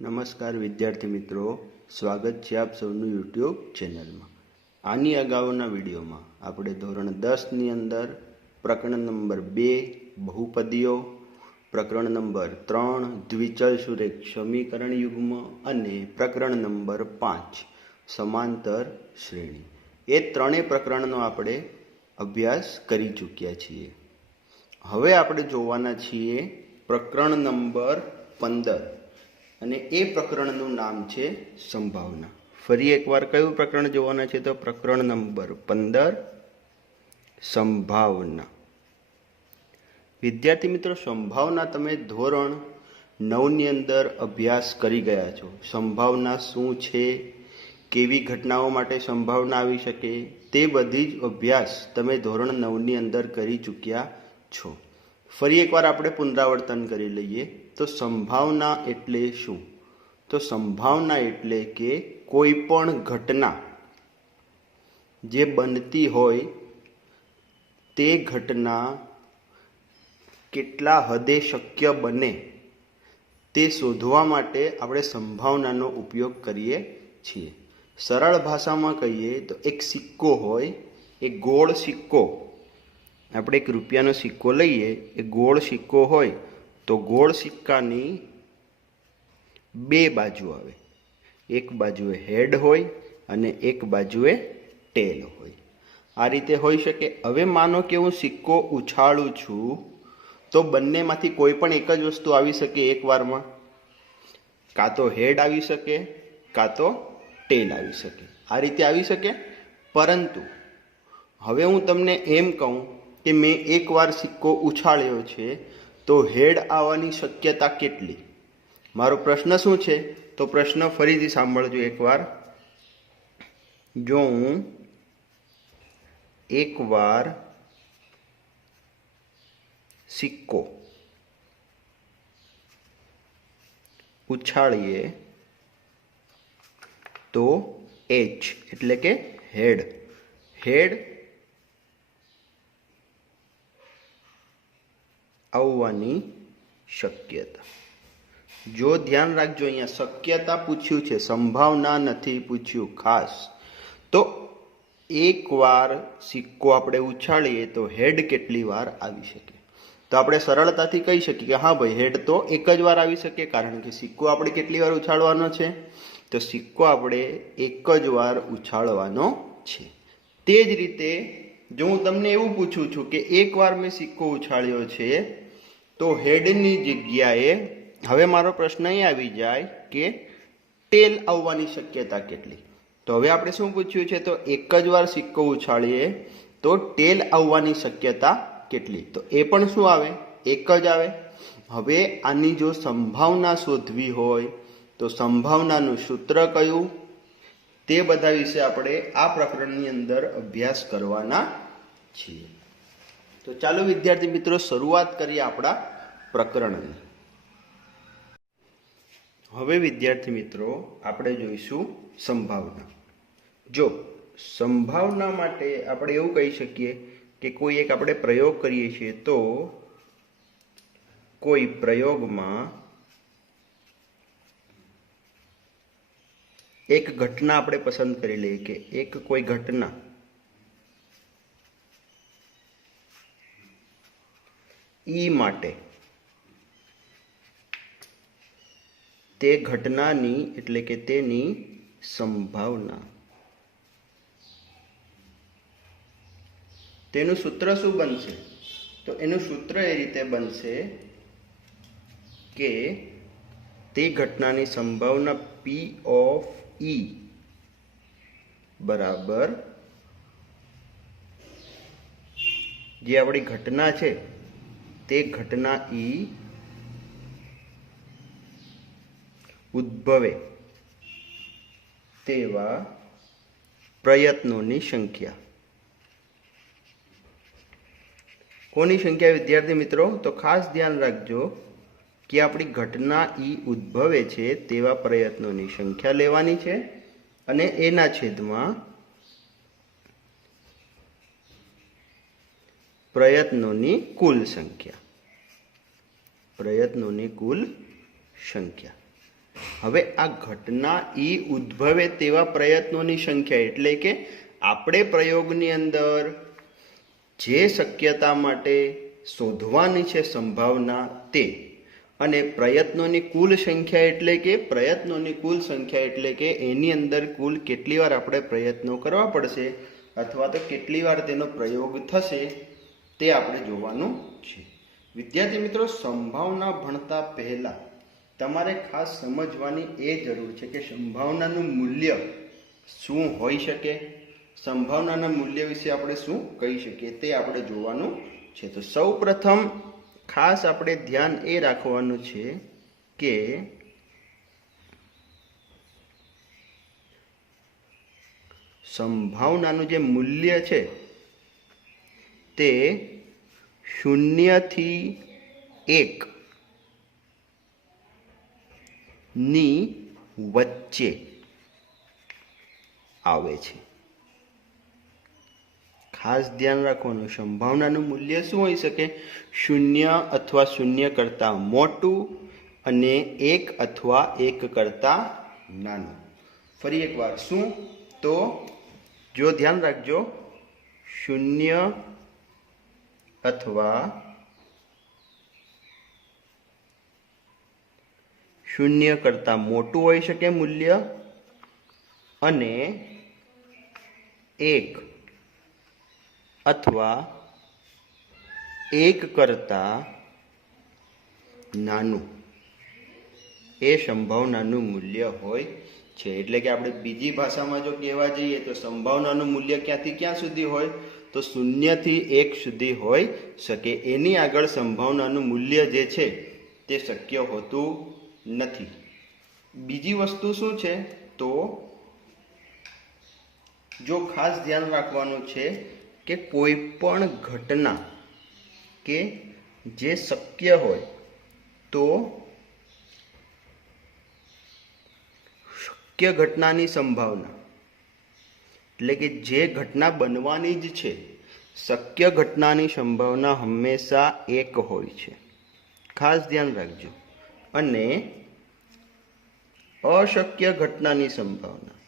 નમસ્કાર વિદ્યાર્થી મિત્રો, સ્વાગત છે આપ સૌનું યુટ્યુબ ચેનલમાં। આની અગાઉના વિડીયોમાં આપણે ધોરણ 10ની અંદર પ્રકરણ નંબર 2 બહુપદીઓ, પ્રકરણ નંબર 3 દ્વિચલ સુરેખ સમીકરણ યુગ્મ અને પ્રકરણ નંબર 5 સમાંતર શ્રેણી એ ત્રણેય પ્રકરણનો આપણે અભ્યાસ કરી ચૂક્યા છીએ। હવે આપણે જોવાના છીએ પ્રકરણ નંબર 15 અને એ પ્રકરણનું નામ છે સંભાવના। ફરી એકવાર કયું પ્રકરણ જોવાના છે? તો પ્રકરણ નંબર 15 સંભાવના। વિદ્યાર્થી મિત્રો, સંભાવના તમે ધોરણ 9ની અંદર અભ્યાસ કરી ગયા છો। સંભાવના શું છે, કેવી ઘટનાઓ માટે સંભાવના આવી શકે, તે બધી જ અભ્યાસ તમે ધોરણ 9ની અંદર કરી ચૂક્યા છો। ફરી એકવાર આપણે પુનરાવર્તન કરી લઈએ તો સંભાવના એટલે શું? તો સંભાવના એટલે કે કોઈ પણ ઘટના જે બનતી હોય તે ઘટના કેટલા હદે શક્ય બને તે શોધવા માટે આપણે સંભાવનાનો ઉપયોગ કરીએ છીએ। સરળ ભાષામાં કહીએ તો એક સિક્કો હોય, એ ગોળ સિક્કો, આપણે એક રૂપિયાનો સિક્કો લઈએ, એ ગોળ સિક્કો હોય તો ગોળ સિક્કાની બે બાજુ આવે। એક બાજુએ હેડ હોય અને એક બાજુએ ટેલ હોય। આ રીતે હોઈ શકે। હવે માનો કે હું સિક્કો ઉછાળું છું તો બંનેમાંથી કોઈ પણ એક જ વસ્તુ આવી શકે એકવારમાં। કાં તો હેડ આવી શકે, કાં તો ટેલ આવી શકે। આ રીતે આવી શકે। પરંતુ હવે હું તમને એમ કહું કે મેં એકવાર સિક્કો ઉછાળ્યો છે તો હેડ આવવાની શક્યતા કેટલી? મારો પ્રશ્ન શું છે? તો પ્રશ્ન ફરીથી સાંભળજો એકવાર। જો હું એકવાર સિક્કો ઉછાળીએ તો એચ એટલે કે હેડ આવવાની શક્યતા। જો ધ્યાન રાખજો, અહીંયા શક્યતા પૂછ્યું છે, સંભાવના નથી પૂછ્યું ખાસ। તો એકવાર સિક્કો આપણે ઉછાળીએ તો હેડ કેટલી વાર આવી શકે? તો આપણે સરળતાથી કહી શકીએ કે હા ભાઈ, હેડ તો એક જ વાર આવી શકે, કારણ કે સિક્કો આપણે કેટલી વાર ઉછાળવાનો છે? તો સિક્કો આપણે એક જ વાર ઉછાળવાનો છે। તે જ રીતે જો હું તમને એવું પૂછું છું કે એકવાર મેં સિક્કો ઉછાળ્યો છે તો હેડની જગ્યાએ હવે મારો પ્રશ્ન અહીં આવી જાય કે ટેલ આવવાની શક્યતા કેટલી? તો હવે આપણે શું પૂછ્યું છે? તો એક જ વાર સિક્કો ઉછાળીએ તો ટેલ આવવાની શક્યતા કેટલી? તો એ પણ શું આવે? એક જ આવે। હવે આની જો સંભાવના શોધવી હોય તો સંભાવનાનું સૂત્ર કયું? તે બધા વિશે આપણે આ પ્રકરણની અંદર અભ્યાસ કરવાના છીએ। તો ચાલો વિદ્યાર્થી મિત્રો, શરૂઆત કરીએ આપણા પ્રકરણની। હવે વિદ્યાર્થી મિત્રો, આપણે જોઈશું સંભાવના। જો સંભાવના માટે આપણે એવું કહી શકીએ કે કોઈ એક આપણે પ્રયોગ કરીએ છીએ તો કોઈ પ્રયોગમાં એક ઘટના આપણે પસંદ કરી લઈએ કે એક કોઈ ઘટના ઈ માટે તે ઘટનાની એટલે કે તેની સંભાવના, તેનું સૂત્ર શું બનશે? તો એનું સૂત્ર એ રીતે બનશે કે તે ઘટનાની સંભાવના P ઓફ E બરાબર જે આપણી ઘટના છે તે ઘટના E ઉદ્ભવે તેવા પ્રયત્નોની સંખ્યા। કોની સંખ્યા વિદ્યાર્થી મિત્રો? તો ખાસ ધ્યાન રાખજો કે આપણી ઘટના ઈ ઉદ્ભવે છે તેવા પ્રયત્નોની સંખ્યા લેવાની છે અને એના છેદમાં પ્રયત્નોની કુલ સંખ્યા। હવે આ ઘટના ઈ ઉદ્ભવે તેવા પ્રયત્નોની સંખ્યા, એટલે કે આપણે પ્રયોગની અંદર જે શક્યતા માટે શોધવાની છે સંભાવના તે, અને પ્રયત્નોની કુલ સંખ્યા એટલે કે એની અંદર કુલ કેટલી વાર આપણે પ્રયત્નો કરવા પડશે અથવા તો કેટલી વાર તેનો પ્રયોગ થશે તે આપણે જોવાનું છે. વિદ્યાર્થી મિત્રો, સંભાવના ભણતા પહેલા તમારે ખાસ સમજવાની એ જરૂર છે કે સંભાવનાનું મૂલ્ય શું હોઈ શકે, સંભાવનાના મૂલ્ય વિશે આપણે શું કહી શકીએ તે આપણે જોવાનું છે. તો સૌ પ્રથમ ખાસ આપણે ધ્યાન એ રાખવાનું છે કે સંભાવનાનું જે મૂલ્ય છે તે 0 થી 1 ની વચ્ચે આવે છે. ખાસ ધ્યાન રાખવાનું, સંભાવનાનું મૂલ્ય શું હોઈ શકે? 0 અથવા 0 કરતાં મોટું અને 1 અથવા 1 કરતાં નાનું. ફરી એકવાર, શું? તો જો ધ્યાન રાખજો, 0 અથવા 0 કરતાં મોટું હોઈ શકે મૂલ્ય અને 1 અથવા 1 કરતાં નાનું એ સંભાવનાનું મૂલ્ય હોય છે. એટલે કે આપણે બીજી ભાષામાં જો કહેવા જઈએ તો સંભાવનાનું મૂલ્ય ક્યાંથી ક્યાં સુધી હોય? તો 0 થી 1 સુધી હોઈ શકે. એની આગળ સંભાવનાનું મૂલ્ય જે છે તે શક્ય હોતું નથી. બીજી વસ્તુ શું છે? તો જો ખાસ ધ્યાન રાખવાનું છે કે કોઈ પણ ઘટના કે જે શક્ય હોય તો શક્ય ઘટનાની સંભાવના, એટલે કે જે ઘટના બનવાની જ છે, શક્ય ઘટનાની સંભાવના હંમેશા 1 હોય છે. ખાસ ધ્યાન રાખજો. અને અશક્ય ઘટનાની સંભાવના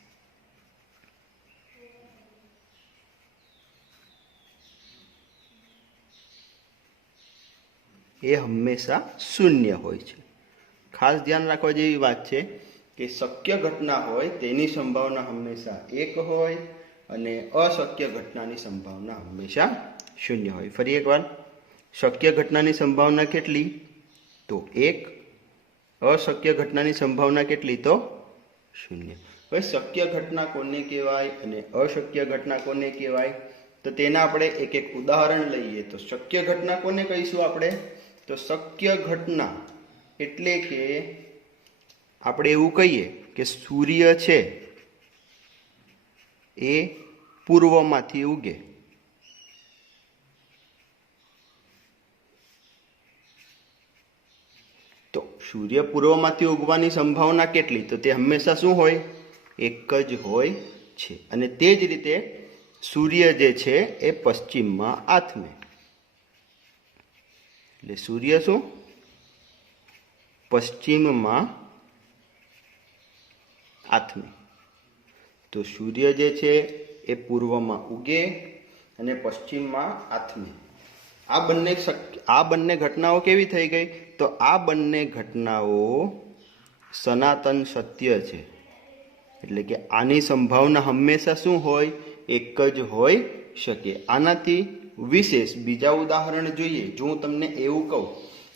એ હંમેશા 0 હોય છે. ખાસ ધ્યાન રાખવા જેવી વાત છે કે શક્ય ઘટના હોય તેની સંભાવના હંમેશા 1 હોય અને અશક્ય ઘટનાની સંભાવના હંમેશા 0 હોય. ફરી એકવાર, શક્ય ઘટનાની સંભાવના કેટલી? તો 1. અશક્ય ઘટનાની સંભાવના કેટલી? તો 0. હવે શક્ય ઘટના કોને કહેવાય અને અશક્ય ઘટના કોને કહેવાય? તો તેના આપણે એક એક ઉદાહરણ લઈએ. તો શક્ય ઘટના કોને કહીશું આપણે? તો શક્ય ઘટના એટલે કે આપણે એવું કહીએ કે સૂર્ય છે એ પૂર્વમાંથી ઉગે. તો સૂર્ય પૂર્વમાંથી ઉગવાની સંભાવના કેટલી? તો તે હંમેશા શું હોય? 1 જ હોય છે. અને તે જ રીતે સૂર્ય જે છે એ પશ્ચિમમાં આથમે. એટલે સૂર્ય શું? પશ્ચિમમાં આથમે. તો સૂર્ય જે છે એ પૂર્વમાં ઉગે અને પશ્ચિમમાં આથમે. આ બંને ઘટનાઓ કેવી થઈ ગઈ? તો આ બંને ઘટનાઓ સનાતન સત્ય છે. એટલે કે આની સંભાવના હંમેશા શું હોય? 1 જ હોઈ શકે. આનાથી વિશેષ બીજા ઉદાહરણ જોઈએ. જો હું તમને એવું કહું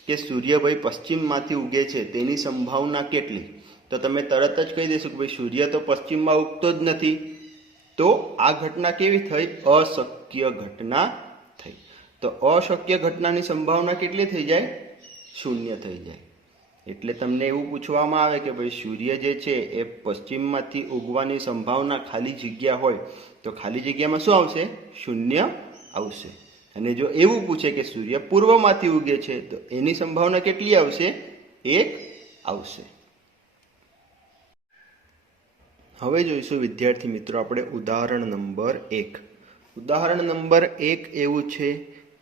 કે સૂર્યભાઈ પશ્ચિમમાંથી ઉગે છે તેની સંભાવના કેટલી? તો તમે તરત જ કહી દેશો કે ભાઈ સૂર્ય તો પશ્ચિમમાં ઉગતો જ નથી. તો આ ઘટના કેવી થઈ? અશક્ય ઘટના થઈ. તો અશક્ય ઘટનાની સંભાવના કેટલી થઈ જાય? 0 થઈ જાય. એટલે તમને એવું પૂછવામાં આવે કે ભાઈ સૂર્ય જે છે એ પશ્ચિમમાંથી ઉગવાની સંભાવના ખાલી જગ્યા હોય તો ખાલી જગ્યામાં શું આવશે? 0 આવશે. અને જો એવું પૂછે કે સૂર્ય પૂર્વમાંથી ઉગે છે તો એની સંભાવના કેટલી આવશે? 1 આવશે. હવે જોઈશું વિદ્યાર્થી મિત્રો આપણે ઉદાહરણ નંબર 1. ઉદાહરણ નંબર 1 એવું છે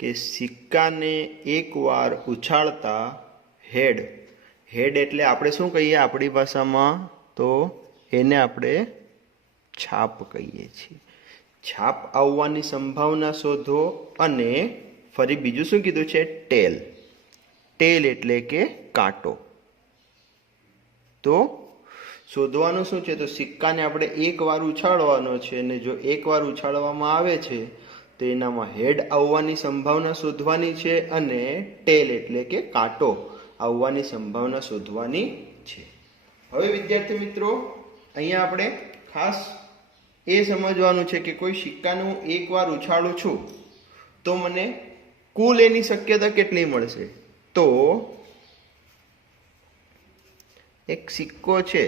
કે સિક્કાને એકવાર ઉછાળતા હેડ એટલે આપણે શું કહીએ આપણી ભાષામાં? તો એને આપણે છાપ કહીએ છીએ. છાપ આવવાની સંભાવના શોધો. અને ફરી બીજું શું કીધું છે? ટેલ. ટેલ એટલે કે કાંટો. તો શોધવાનું શું છે? તો સિક્કાને આપણે એકવાર ઉછાળવાનો છે, અને જો એકવાર ઉછાળવામાં આવે છે તો એનામાં હેડ આવવાની સંભાવના શોધવાની છે, અને ટેલ એટલે કે કાંટો આવવાની સંભાવના શોધવાની છે. હવે વિદ્યાર્થી મિત્રો, અહીંયા આપણે ખાસ એ સમજવાનું છે કે કોઈ સિક્કાને હું એકવાર ઉછાળું છું તો મને કુલ એની શક્યતા કેટલી મળશે? તો એક સિક્કો છે,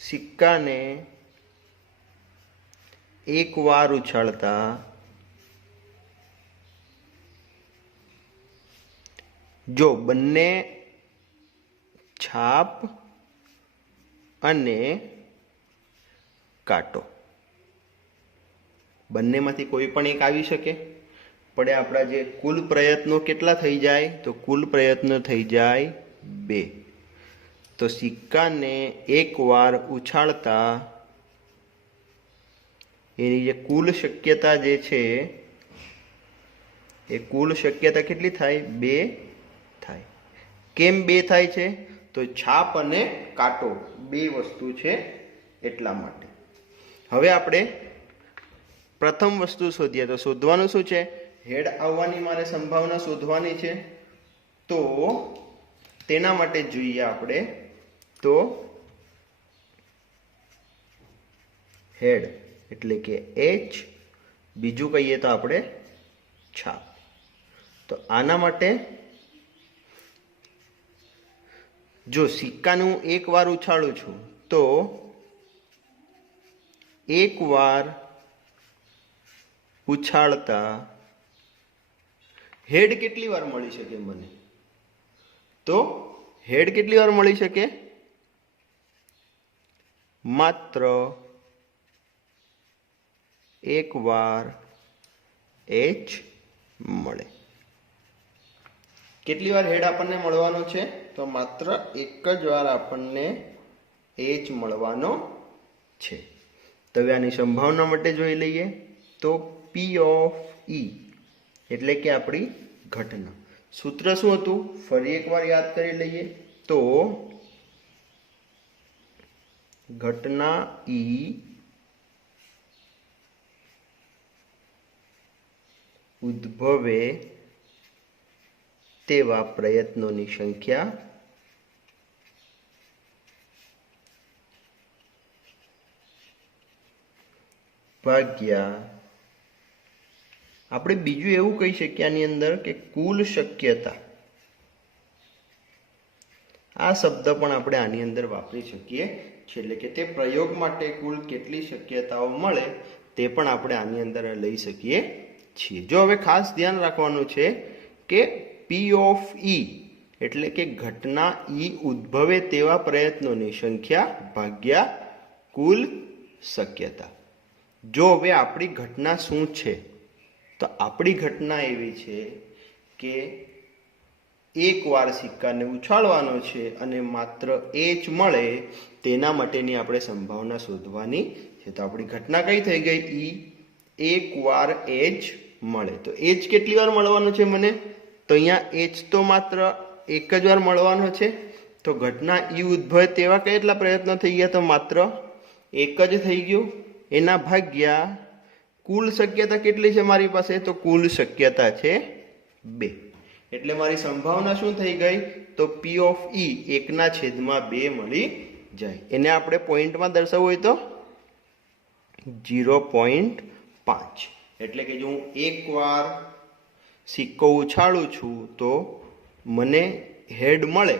સિક્કાને એકવાર ઉછાળતા જો બંને છાપ અને કાંટો બંનેમાંથી કોઈ પણ એક આવી શકે. પણ આપણા જે કુલ પ્રયત્નો કેટલા થઈ જાય? તો કુલ પ્રયત્નો થઈ જાય 2. તો સિક્કાને એકવાર ઉછાળતા એની જે કુલ શક્યતા જે છે એ કુલ શક્યતા કેટલી થાય? 2 થાય. કેમ 2 થાય છે? તો છાપ અને કાંટો 2 વસ્તુ છે એટલા માટે. હવે આપણે પ્રથમ વસ્તુ શોધીએ. તો શોધવાનું શું છે? હેડ આવવાની મારે સંભાવના શોધવાની છે. તો તેના માટે જોઈએ આપણે તો હેડ એટલે કે H, બીજું કહીએ તો આપણે છાપ. તો આના માટે જો સિક્કાને હું એકવાર ઉછાળું છું તો એકવાર ઉછાળતા હેડ કેટલી વાર મળી શકે મને? તો હેડ કેટલી વાર મળી શકે? માત્ર એકવાર H મળે. કેટલી વાર હેડ આપણને મળવાનો છે? તો માત્ર એક જ વાર આપણને H મળવાનો છે. તો હવે આની સંભાવના માટે જોઈ લઈએ. તો P ઓફ E એટલે કે આપણી ઘટના. સૂત્ર શું હતું? ફરી એકવાર યાદ કરી લઈએ. તો ઘટના E ઉદ્ભવે તેવા પ્રયત્નોની સંખ્યા ભાગ્યા આપણે બીજું એવું કહી શકીએ આની અંદર કે કુલ શક્યતા. આ શબ્દ પણ આપણે આની અંદર વાપરી શકીએ છીએ. એટલે કે તે પ્રયોગ માટે કુલ કેટલી શક્યતાઓ મળે તે પણ આપણે આની અંદર લઈ શકીએ છીએ. જો હવે ખાસ ધ્યાન રાખવાનું છે કે P ઓફ E એટલે કે ઘટના E ઉદ્ભવે તેવા પ્રયત્નોની સંખ્યા ભાગ્યા કુલ શક્યતા. જો હવે આપણી ઘટના શું છે? તો આપણી ઘટના એવી છે કે એકવાર સિક્કાને ઉછાળવાનો છે અને માત્ર H મળે તેના માટેની આપણે સંભાવના શોધવાની છે. તો આપણી ઘટના કઈ થઈ ગઈ? E. એકવાર H મળે. તો H કેટલી વાર મળવાનો છે મને? તો અહીંયા H તો માત્ર એક જ વાર મળવાનો છે. તો ઘટના E ઉદ્ભવે તેવા કેટલા પ્રયત્નો થઈ ગયા? તો માત્ર એક જ થઈ ગયું. એના ભાગ્યા કુલ શક્યતા કેટલી છે મારી પાસે? તો કુલ શક્યતા છે 2. એટલે મારી સંભાવના શું થઈ ગઈ? તો P ઓફ E 1/2 મળી જાય. એને આપણે પોઈન્ટમાં દર્શાવવું હોય તો 0.5. એટલે કે જો હું એકવાર સિક્કો ઉછાળું છું તો મને હેડ મળે,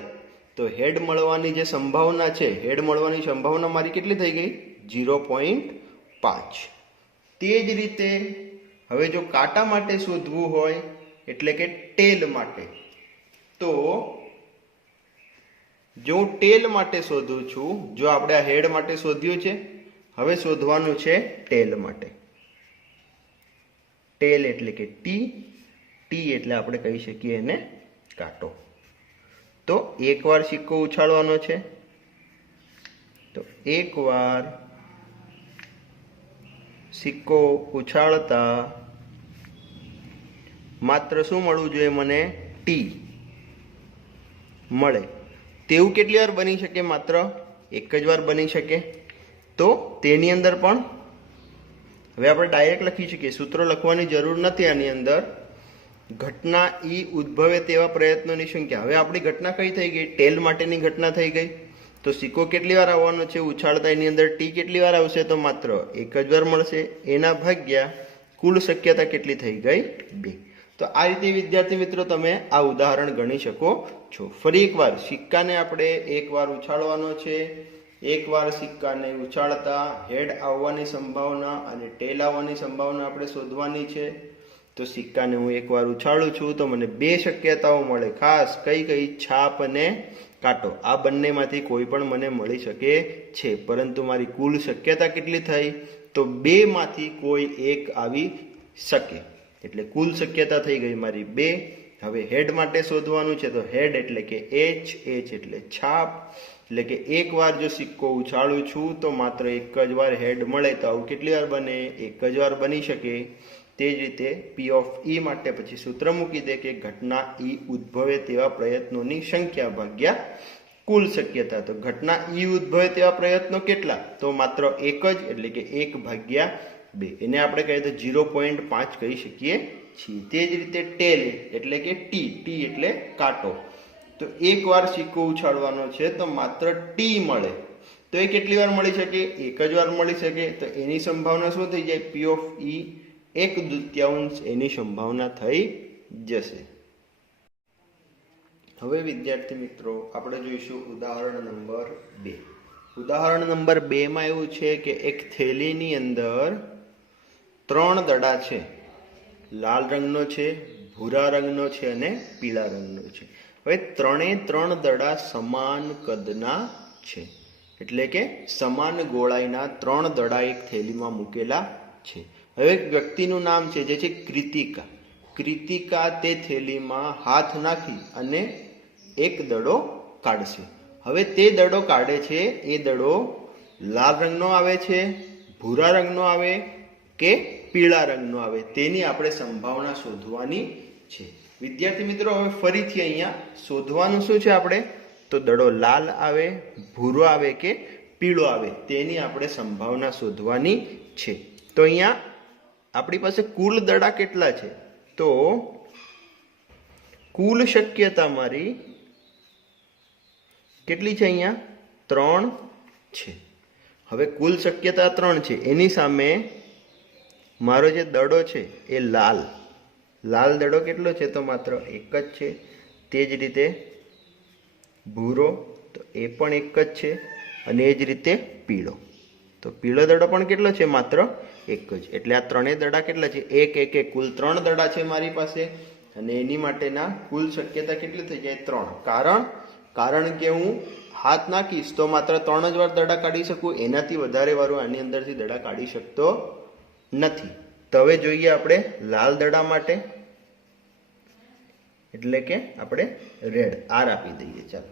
તો હેડ મળવાની જે સંભાવના છે, હેડ મળવાની સંભાવના મારી કેટલી થઈ ગઈ? 0.5. તે જ રીતે હવે જો કાંટા માટે શોધવું હોય એટલે કે ટેલ માટે, તો જો હું ટેલ માટે શોધું છું, જો આપણે આ હેડ માટે શોધ્યું છે, હવે શોધવાનું છે ટેલ માટે. ટેલ એટલે કે T. T એટલે આપણે કહી શકીએ એને કાંટો. તો એકવાર સિક્કો ઉછાળવાનો છે. તો એકવાર સિક્કો ઉછાળતા માત્ર શું મળવું જોઈએ મને? ટી મળે. તેવું કેટલી વાર બની શકે? માત્ર એક જ વાર બની શકે. તો તેની અંદર પણ હવે આપણે ડાયરેક્ટ લખી શકીએ, સૂત્ર લખવાની જરૂર નથી. આની અંદર ઘટના ઈ ઉદ્ભવે તેવા પ્રયત્નોની સંખ્યા. હવે આપણી ઘટના કઈ થઈ ગઈ? ટેલ માટેની ઘટના થઈ ગઈ. તો સિક્કો કેટલી વાર આવવાનો છે ઉછાળતા? એની અંદર ટી કેટલી વાર આવશે? તો માત્ર એક જ વાર મળશે. એના ભાગ્યા કુલ શક્યતા કેટલી થઈ ગઈ? 2. તો આ રીતે વિદ્યાર્થી મિત્રો તમે આ ઉદાહરણ ગણી શકો છો. ફરી એકવાર સિક્કાને આપણે એકવાર ઉછાળવાનો છે. એકવાર સિક્કાને ઉછાળતા હેડ આવવાની સંભાવના અને ટેલ આવવાની સંભાવના આપણે શોધવાની છે. તો સિક્કાને હું એકવાર ઉછાળું છું તો મને 2 શક્યતાઓ મળે. ખાસ કઈ કઈ? છાપ અને કાંટો. આ બંનેમાંથી કોઈ પણ મને મળી શકે છે, પરંતુ મારી કુલ શક્યતા કેટલી થઈ? તો 2 માંથી કોઈ એક આવી શકે. એટલે કુલ શક્યતા થઈ ગઈ મારી 2. હવે હેડ માટે શોધવાનું છે. તો હેડ એટલે કે H એટલે છાપ. એટલે કે એકવાર જો સિક્કો ઉછાળું છું તો માત્ર એક જ વાર હેડ મળે. તો આવું કેટલી વાર બને? એક જ વાર બની શકે. તે જ રીતે P of E માટે પછી સૂત્ર મૂકી દે કે ઘટના E ઉદ્ભવે તેવા પ્રયત્નોની સંખ્યા ભાગ્યા કુલ શક્યતા. તો ઘટના E ઉદ્ભવે તેવા પ્રયત્નો કેટલા? તો માત્ર એક જ, એટલે કે 1/2. એને આપણે કહીએ તો 0.5 કહી શકીએ છીએ. તે જ રીતે ટેલ એટલે કે ટી એટલે કાંટો. તો એકવાર સિક્કો ઉછાળવાનો છે તો માત્ર ટી મળે. તો એ કેટલી વાર મળી શકે? એક જ વાર મળી શકે. તો એની સંભાવના શું થઈ જાય? P of E 1/2 એની સંભાવના થઈ જશે. હવે વિદ્યાર્થી મિત્રો આપણે જોઈશું ઉદાહરણ નંબર 2. ઉદાહરણ નંબર 2 માં એવું છે કે એક થેલીની અંદર 3 દડા છે. લાલ રંગનો છે, ભૂરા રંગનો છે અને પીળા રંગનો છે. હવે 3 દડા સમાન કદના છે. એટલે કે સમાન ગોળાઈના 3 દડા એક થેલીમાં મૂકેલા છે. હવે એક વ્યક્તિનું નામ છે જે છે કૃતિકા. કૃતિકા તે થેલીમાં હાથ નાખી અને એક દડો કાઢશે. હવે તે દડો કાઢે છે, એ દડો લાલ રંગનો આવે છે, ભૂરા રંગનો આવે કે પીળા રંગનો આવે, તેની આપણે સંભાવના શોધવાની છે. વિદ્યાર્થી મિત્રો હવે ફરીથી અહીંયા શોધવાનું શું છે આપણે? તો દડો લાલ આવે, ભૂરો આવે કે પીળો આવે, તેની આપણે સંભાવના શોધવાની છે. તો અહીંયા આપણી પાસે કુલ દડા કેટલા છે? તો કુલ શક્યતા મારી કેટલી છે? અહીંયા 3 છે. હવે કુલ શક્યતા 3 છે. એની સામે મારો જે દડો છે એ લાલ દડો કેટલો છે? તો માત્ર એક જ છે. તે જ રીતે ભૂરો, તો એ પણ એક જ છે. અને એ જ રીતે પીળો, તો પીળો દડો પણ કેટલો છે? માત્ર એક જ. એટલે આ ત્રણેય દડા કેટલા છે? એક કુલ 3 દડા છે મારી પાસે. અને એની માટેના કુલ શક્યતા કેટલી થઈ જાય? 3. કારણ કે હું હાથ નાખીશ તો માત્ર 3 જ વાર દડા કાઢી શકું. એનાથી વધારે વાર હું આની અંદરથી દડા કાઢી શકતો નથી. તો હવે જોઈએ આપણે લાલ દડા માટે, એટલે કે આપણે રેડ R આપી દઈએ. ચાલો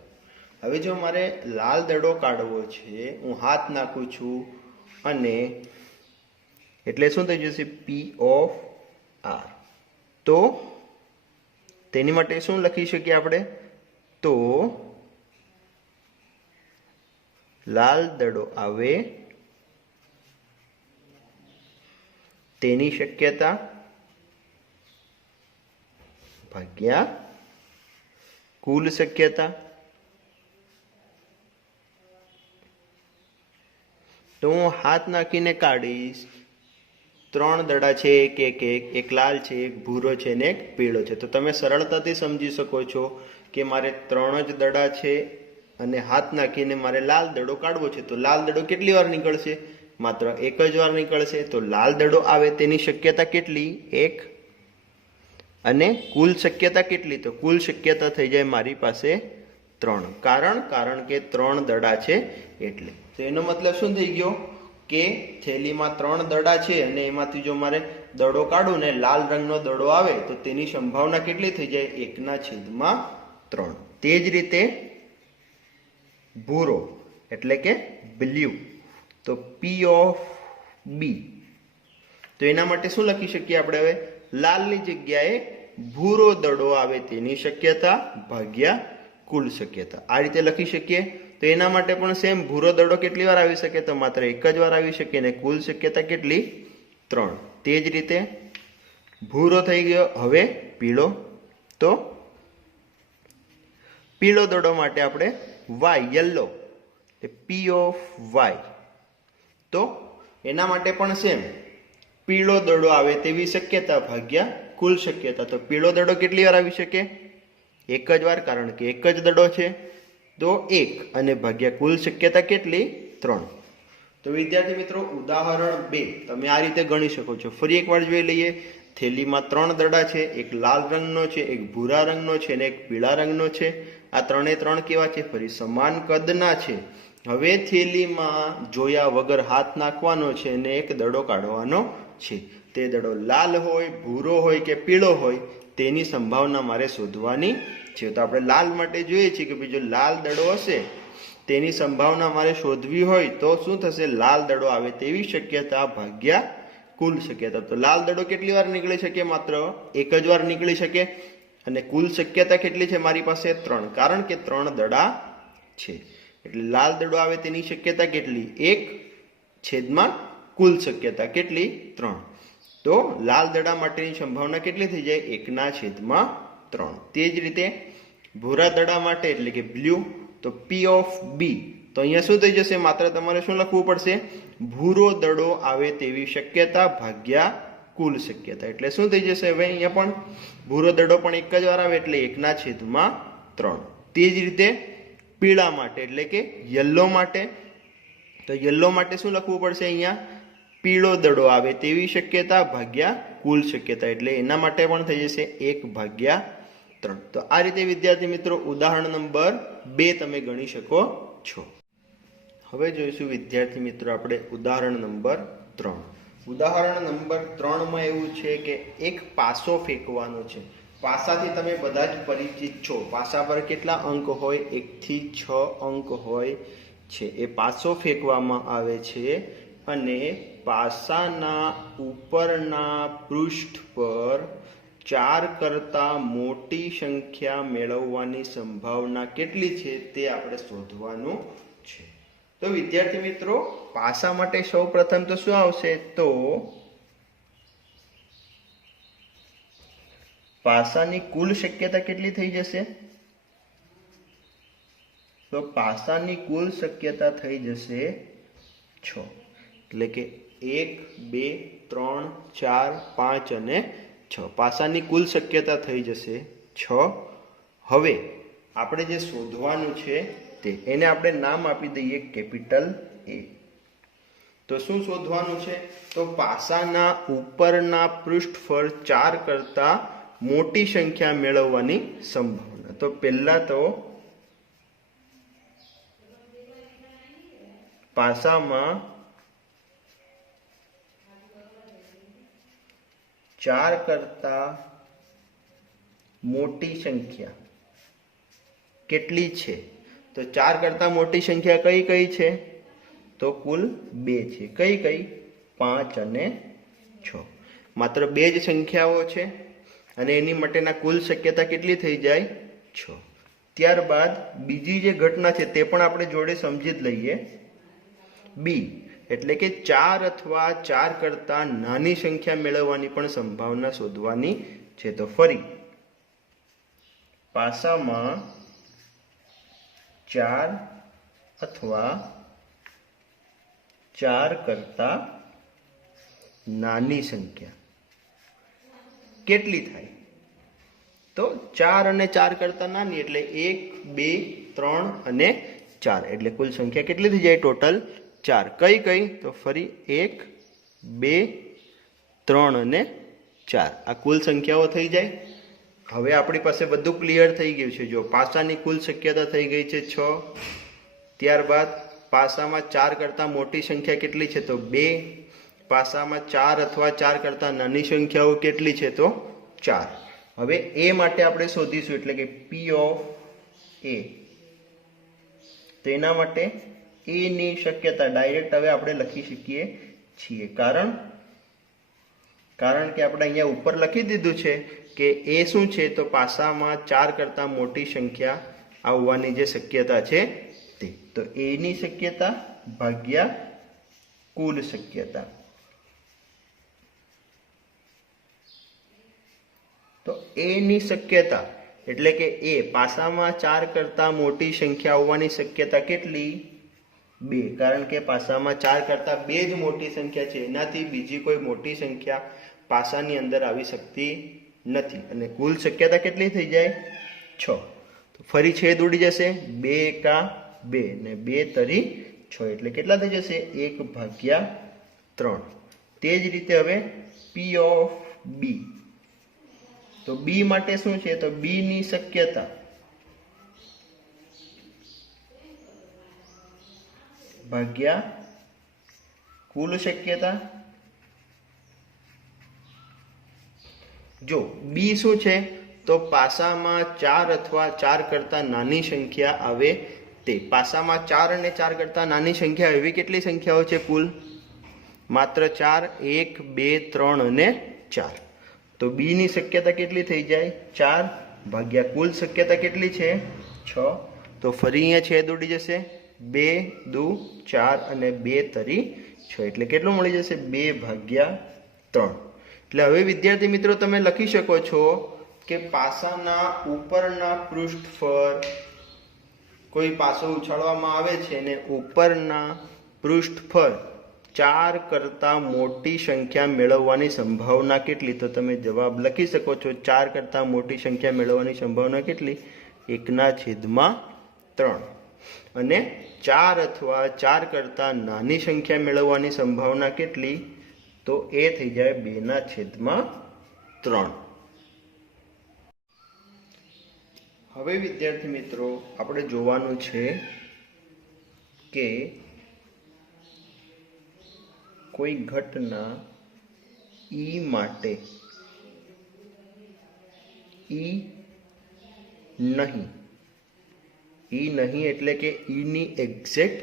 હવે જો મારે લાલ દડો કાઢવો છે, હું હાથ નાખું છું અને એટલે શું થઈ જશે? P of R. તો તેની માટે શું લખી શકીએ આપણે? તો લાલ દડો આવે તેની શક્યતા ભાગ્યા કુલ શક્યતા. તો હું હાથ નાખીને કાઢીશ. 3 દડા છે, એક લાલ છે, એક ભૂરો છે ને એક પીળો છે. તો તમે સરળતાથી સમજી શકો છો કે મારે 3 જ દડા છે અને હાથ નાખીને મારે લાલ દડો કાઢવો છે. તો લાલ દડો કેટલી વાર નીકળશે? માત્ર એક જ વાર નીકળશે. તો લાલ દડો આવે તેની શક્યતા કેટલી? 1. અને કુલ શક્યતા કેટલી? તો કુલ શક્યતા થઈ જાય મારી પાસે 3. કારણ કે 3 દડા છે એટલે. તો એનો મતલબ શું થઈ ગયો કે થેલીમાં 3 દડા છે અને એમાંથી જો મારે દડો કાઢું ને લાલ રંગનો દડો આવે તો તેની સંભાવના કેટલી થઈ જાય? 1/3. તે જ રીતે ભૂરો એટલે કે બ્લુ, તો પી ઓફ બી. તો એના માટે શું લખી શકીએ આપણે હવે? લાલની જગ્યાએ ભૂરો દડો આવે તેની શક્યતા ભાગ્યા કુલ શક્યતા. આ રીતે લખી શકીએ. તો એના માટે પણ સેમ, ભૂરો દડો કેટલી વાર આવી શકે? તો માત્ર એક જ વાર આવી શકે. અને કુલ શક્યતા કેટલી? 3. તે જ રીતે ભૂરો થઈ ગયો, હવે પીળો. તો પીળો દડો માટે આપણે Y, yellow, P of Y. તો એના માટે પણ સેમ, પીળો દડો આવે તેવી શક્યતા ભાગ્યા કુલ શક્યતા. તો પીળો દડો કેટલી વાર આવી શકે? એક જ વાર, કારણ કે એક જ દડો છે. તો 1 અને ભાગ્યા કુલ શક્યતા કેટલી? 3. તો વિદ્યાર્થી મિત્રો, ઉદાહરણ 2 તમે આ રીતે ગણી શકો છો. ફરી એકવાર જોઈ લઈએ. થેલીમાં 3 દડા છે. એક લાલ રંગનો છે, એક ભૂરા રંગનો છે અને એક પીળા રંગનો છે. આ 3 કેવા છે? ફરી સમાન કદના છે. હવે થેલીમાં જોયા વગર હાથ નાખવાનો છે અને એક દડો કાઢવાનો છે. તે દડો લાલ હોય, ભૂરો હોય કે પીળો હોય તેની સંભાવના મારે શોધવાની છે. તો આપણે લાલ માટે જોઈએ છીએ કે જો લાલ દડો હશે તેની સંભાવના મારે શોધવી હોય તો શું થશે? લાલ દડો આવે તેવી શક્યતા ભાગ્યા કુલ શક્યતા. તો લાલ દડો કેટલી વાર નીકળી શકે? માત્ર એક જ વાર નીકળી શકે. અને કુલ શક્યતા કેટલી છે મારી પાસે? 3, કારણ કે 3 દડા છે. એટલે લાલ દડો આવે તેની શક્યતા કેટલી? 1/, કુલ શક્યતા કેટલી? 3. તો લાલ દડા માટેની સંભાવના કેટલી થઈ જાય? 1/3. તે જ રીતે ભૂરા દડા માટે એટલે કે બ્લુ, તો પી ઓફ બી. તો અહીંયા શું થઈ જશે? માત્ર તમારે શું લખવું પડશે? ભૂરો દડો આવે તેવી શક્યતા ભાગ્યા કુલ શક્યતા. એટલે શું થઈ જશે? હવે અહીંયા પણ ભૂરો દડો પણ એક જ વાર આવે એટલે 1/3. તે જ રીતે પીળા માટે એટલે કે યલો માટે, તો યલો માટે શું લખવું પડશે? અહીંયા પીળો દડો આવે તેવી શક્યતા ભાગ્યા કુલ શક્યતા. એટલે એના માટે પણ થઈ જશે 1/3. તો આ રીતે વિદ્યાર્થી મિત્રો ઉદાહરણ નંબર 2 તમે ગણી શકો છો. હવે જોઈશું વિદ્યાર્થી મિત્રો આપણે ઉદાહરણ નંબર 3. ઉદાહરણ નંબર 3 માં એવું છે કે એક પાસો ફેંકવાનો છે. પાસાથી તમે બધા જ પરિચિત છો. પાસા પર કેટલા અંક હોય? 1 થી 6 અંક હોય છે. એ પાસો ફેંકવામાં આવે છે અને પાસાના ઉપરના પૃષ્ઠ પર 4 કરતા મોટી સંખ્યા મેળવવાની સંભાવના કેટલી છે તે આપણે શોધવાનું છે. તો વિદ્યાર્થી મિત્રો, પાસા માટે સૌ પ્રથમ તો શું આવશે? તો પાસાની કુલ શક્યતા કેટલી થઈ જશે? તો પાસાની કુલ શક્યતા થઈ જશે 6. એટલે કે 1, 2, 3, 4, 5 અને 6. પાસાની કુલ શક્યતા થઈ જશે 6. હવે આપણે જે શોધવાનું છે એને આપણે નામ આપી દઈએ કેપિટલ A. તો શું શોધવાનું છે? તો પાસાના ઉપરના પૃષ્ઠ પર 4 કરતા મોટી સંખ્યા મેળવવાની સંભાવના. તો પહેલા તો પાસામાં 4 કરતા મોટી સંખ્યા કેટલી છે? તો 4 કરતા મોટી સંખ્યા કઈ કઈ છે? તો કુલ 2 છે. કઈ કઈ? 5 અને 6. માત્ર 2 જ સંખ્યાઓ છે અને એની માટેના કુલ શક્યતા કેટલી થઈ જાય? 6. ત્યારબાદ બીજી જે ઘટના છે તે પણ આપણે જોડે સમજી જ લઈએ. બી એટલે કે 4 અથવા 4 કરતા નાની સંખ્યા મેળવવાની પણ સંભાવના શોધવાની છે. તો ફરી પાસામાં 4 અથવા 4 કરતા નાની સંખ્યા કેટલી થાય? તો 4 અને 4 કરતા નાની એટલે 1, 2, 3 અને 4. એટલે કુલ સંખ્યા કેટલી થઈ જાય? ટોટલ 4. કઈ કઈ? તો ફરી 1, 2, 3 અને 4. આ કુલ સંખ્યાઓ થઈ જાય. હવે આપણી પાસે બધું ક્લિયર થઈ ગયું છે. જો પાસાની કુલ શક્યતા થઈ ગઈ છે 6. ત્યારબાદ પાસામાં 4 કરતા મોટી સંખ્યા કેટલી છે? તો 2. પાસામાં 4 અથવા 4 કરતા નાની સંખ્યાઓ કેટલી છે? તો 4. હવે એ માટે આપણે શોધીશું એટલે કે P ઓફ એ. તો એના માટે એ ની શક્યતા ડાયરેક્ટ હવે આપણે લખી શકીએ છીએ. કારણ કે આપણે અહીંયા ઉપર લખી દીધું છે કે એ શું છે, તો પાસામાં 4 કરતાં મોટી સંખ્યા આવવાની જે શક્યતા છે તે. તો એ ની શક્યતા ભાગ્યા કુલ શક્યતા. તો એ ની શક્યતા એટલે કે એ પાસામાં 4 કરતાં મોટી સંખ્યા આવવાની શક્યતા કેટલી? 2. કારણ કે પાસામાં 4 કરતાં 2 જ મોટી સંખ્યા છે, એનાથી બીજી કોઈ મોટી સંખ્યા પાસાની અંદર આવી શકતી નથી. અને કુલ શક્યતા કેટલી થઈ જાય? 6. તો ફરી છેદ ઉડી જશે, 2 એકા 2 ને 2 તરી 6 એટલે કેટલા થઈ જશે? 1/3. તે જ રીતે હવે P ઓફ B. તો B માટે શું છે, તો B ની શક્યતા ભાગ્યા કુલ શક્યતા. જો B શું છે, તો પાસામાં 4 અથવા 4 કરતાં નાની સંખ્યા આવે તે. પાસામાં 4 અને 4 કરતાં નાની સંખ્યા એવી કેટલી સંખ્યાઓ છે કુલ? માત્ર 4. 1, 2, 3 અને 4. તો B ની શક્યતા કેટલી થઈ જાય? 4 ભાગ્યા કુલ શક્યતા કેટલી છે? 6. તો ફરી અહીંયા છેદ ઉડી જશે, 2 દુ 4 અને 2 તરી 6 એટલે કેટલું મળી જશે? 2/3. એટલે હવે વિદ્યાર્થી મિત્રો તમે લખી શકો છો કે પાસાના ઉપરના પૃષ્ઠ પર કોઈ પાસો ઉછાળવામાં આવે છે અને ઉપરના પૃષ્ઠ પર 4 કરતાં મોટી સંખ્યા મેળવવાની સંભાવના કેટલી? તો તમે જવાબ લખી શકો છો. 4 કરતાં મોટી સંખ્યા મેળવવાની સંભાવના કેટલી? 1/3. અને 4 અથવા 4 કરતાં નાની સંખ્યા મેળવવાની સંભાવના કેટલી? તો એ થઈ જાય 2/3. હવે વિદ્યાર્થી મિત્રો આપણે જોવાનું છે કે કોઈ ઘટના E માટે E નહીં એટલે કે E ની એક્ઝેક્ટ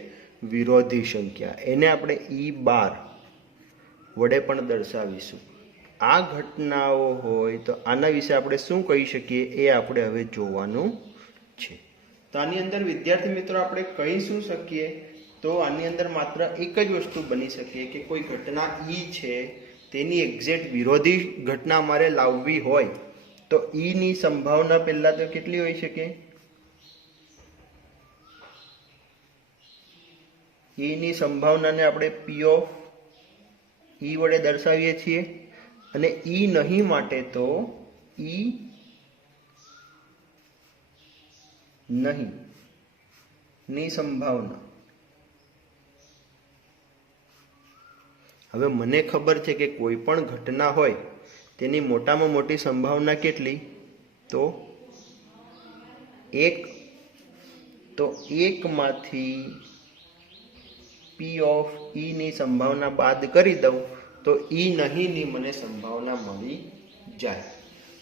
વિરોધી સંખ્યા, એને આપણે E12 વડે પણ દર્શાવીશું. આ ઘટનાઓ હોય તો આના વિશે આપણે શું કહી શકીએ એ આપણે હવે જોવાનું છે. તો આની અંદર વિદ્યાર્થી મિત્રો આપણે કહી શું શકીએ? તો આની અંદર માત્ર એક જ વસ્તુ બની શકે કે કોઈ ઘટના E છે તેની એક્ઝેક્ટ વિરોધી ઘટના અમારે લાવવી હોય તો E ની સંભાવના પહેલા તો કેટલી હોઈ શકે? E ની સંભાવનાને આપણે P ઓફ E વડે દર્શાવીએ છીએ. અને E નહીં માટે તો E નહીં ની સંભાવના. હવે મને ખબર છે કે કોઈ પણ ઘટના હોય તેની મોટામાં મોટી સંભાવના કેટલી? તો 1. તો 1 માંથી P ઓફ E ની સંભાવના બાદ કરી દઉં તો E નહીં ની મને સંભાવના મળી જાય.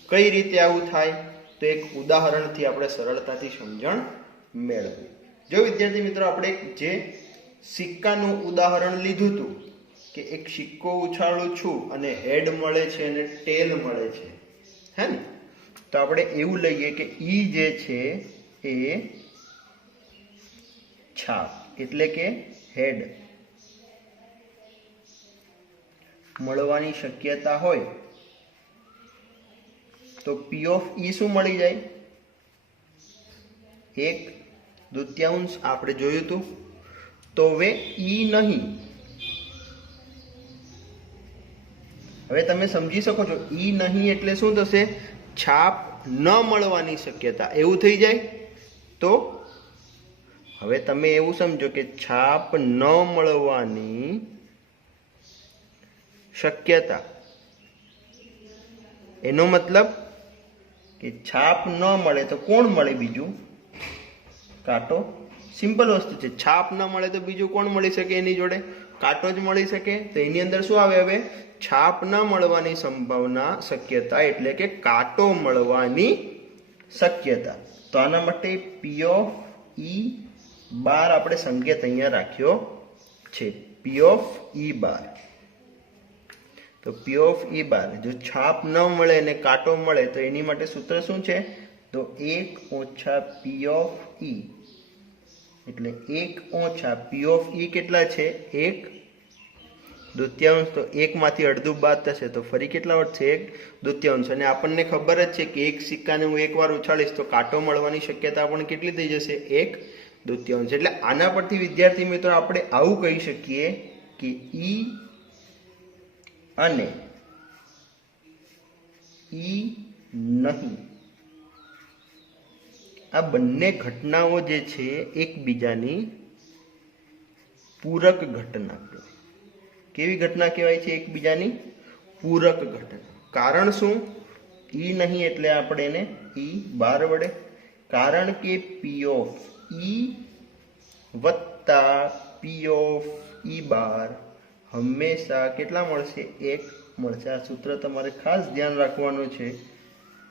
કઈ રીતે આવું થાય? તો એક ઉદાહરણથી આપણે સરળતાથી સમજણ મેળવીએ. જો વિદ્યાર્થી મિત્રો આપણે જે સિક્કાનું ઉદાહરણ લીધું હતું કે એક સિક્કો ઉછાળું છું અને હેડ મળે છે અને ટેલ મળે છે, હે ને? તો આપણે એવું લઈએ કે E જે છે એ છાપ એટલે કે હેડ મળવાની શક્યતા હોય તો P ઓફ E શું મળી જાય? 1/2 આપણે જોયું હતું. તો હવે E નહીં. હવે તમે સમજી શકો છો E નહીં એટલે શું થશે? છાપ ન મળવાની શક્યતા. એવું થઈ જાય. તો હવે તમે એવું સમજો કે છાપ ન મળવાની શક્યતા, એનો મતલબ કે છાપ ન મળે તો કોણ મળે? બીજું કાંટો. સિમ્પલ વસ્તુ છે. છાપ ન મળે તો બીજું કોણ મળી શકે? એની જોડે કાંટો જ મળી શકે. તો એની અંદર શું આવે? હવે છાપ ન મળવાની સંભાવના શક્યતા એટલે કે કાંટો મળવાની શક્યતા. તો આના માટે પી ઓફ ઈ બાર આપણે સંકેત અહીંયા રાખ્યો છે, પી ઓફ ઈ બાર. તો પી ઓફ ઈ બાર જો છાપ ન મળે અને કાંટો મળે તો એની માટે સૂત્ર શું છે? તો 1 ઓછા પી ઓફ ઈ, એટલે 1 ઓછા પી ઓફ ઈ કેટલા છે? 1/2. તો 1 માંથી અડધું બાદ થશે તો ફરી કેટલા વધશે? 1/2. અને આપણને ખબર જ છે કે એક સિક્કાને હું એકવાર ઉછાળીશ તો કાંટો મળવાની શક્યતા પણ કેટલી થઈ જશે? 1/2. એટલે આના પરથી વિદ્યાર્થી મિત્રો આપણે આવું કહી શકીએ કે ઈ અને ઈ નહીં આ બંને ઘટનાઓ જે છે એકબીજાની પૂરક ઘટના કહેવાય. કેવી ઘટના કહેવાય છે? એકબીજાની પૂરક ઘટના. કારણ શું? ઈ નહીં એટલે આપણે એને ઈ બાર વડે, કારણ કે પી ઓફ ઈ વત્તા પી ઓફ ઈ બાર હંમેશા કેટલા મળશે? 1 મળશે. આ સૂત્ર તમારે ખાસ ધ્યાન રાખવાનું છે.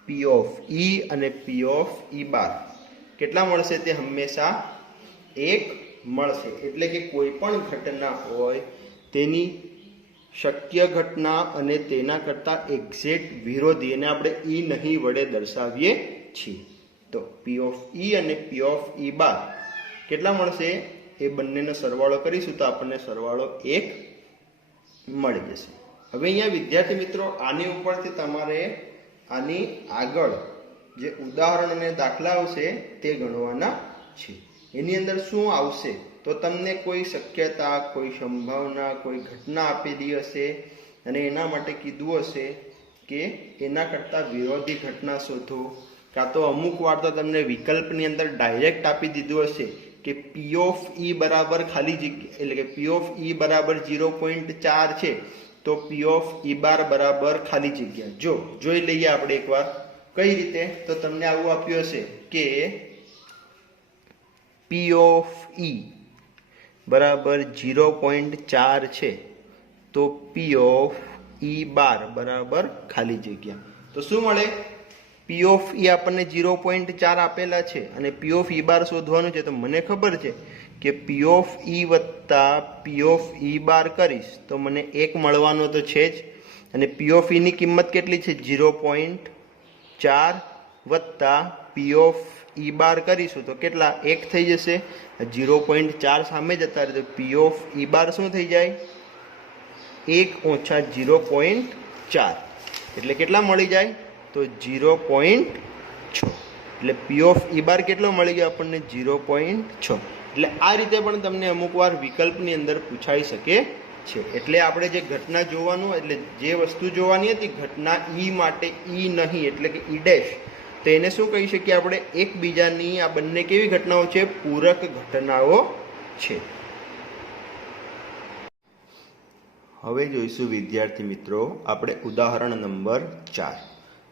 પી ઓફ ઈ અને પી ઓફ ઈ બાર કેટલા મળશે? તે હંમેશા 1 મળશે. એટલે કે કોઈ પણ ઘટના હોય તેની શક્ય ઘટના અને તેના કરતા એક્ઝેક્ટ વિરોધી એને આપણે ઈ નહીં વડે દર્શાવીએ છીએ. તો પી ઓફ ઈ અને પી ઓફ ઈ બાર કેટલા મળશે? એ બંનેનો સરવાળો કરીશું તો આપણને સરવાળો 1 મળી જશે. હવે અહીંયા વિદ્યાર્થી મિત્રો આની ઉપરથી તમારે આની આગળ જે ઉદાહરણ અને દાખલા આવશે તે ગણવાના છે. એની અંદર શું આવશે? તો તમને કોઈ શક્યતા, કોઈ સંભાવના, કોઈ ઘટના આપેલી હશે અને એના માટે કીધું હશે કે એના કરતાં વિરોધી ઘટના શોધો, કાં તો અમુક વાર તો તમને વિકલ્પની અંદર ડાયરેક્ટ આપી દીધું હશે કે પી ઓફ ઈ બરાબર ખાલી જગ્યા, એટલે કે પી ઓફ ઈ બરાબર 0.4 છે તો પી ઓફ ઈ બાર બરાબર ખાલી જગ્યા. જો જોઈ લઈએ આપણે એકવાર કઈ રીતે. તો તમને આવું આપ્યું હશે કે પી ઓફ ઈ બરાબર 0.4 છે તો પી ઓફ ઈ બાર બરાબર ખાલી જગ્યા. તો શું મળે? પી ઓફ ઈ આપણને 0.4 આપેલા છે અને પી ઓફ ઈ બાર શોધવાનું છે. તો મને ખબર છે કે પી ઓફ ઈ વત્તા પી ઓફ ઈ બાર કરીશ તો મને 1 મળવાનો તો છે જ. અને પી ઓફ ઈ ની કિંમત કેટલી છે? 0.4 વત્તા પી ઓફ ઈ બાર કરીશું તો કેટલા? 1 થઈ જશે. 0.4 સામે જતા રહે તો પી ઓફ ઈ બાર શું થઈ જાય? 1 ઓછા 0.4 એટલે કેટલા મળી જાય? તો 0.6. એટલે પી ઓફ ઈ બાર કેટલો મળી ગયો આપણને? 0.6. એટલે આ રીતે પણ તમને અમુક વાર વિકલ્પની અંદર પૂછાઈ શકે છે. એટલે આપણે જે ઘટના જોવાનું, એટલે જે વસ્તુ જોવાની હતી ઘટના ઈ માટે ઈ નહીં એટલે કે ઈ ડેશ, તો એને શું કહી શકીએ આપણે? એકબીજાની આ બંને કેવી ઘટનાઓ છે? પૂરક ઘટનાઓ છે. હવે જોઈશું વિદ્યાર્થી મિત્રો આપણે ઉદાહરણ નંબર 4.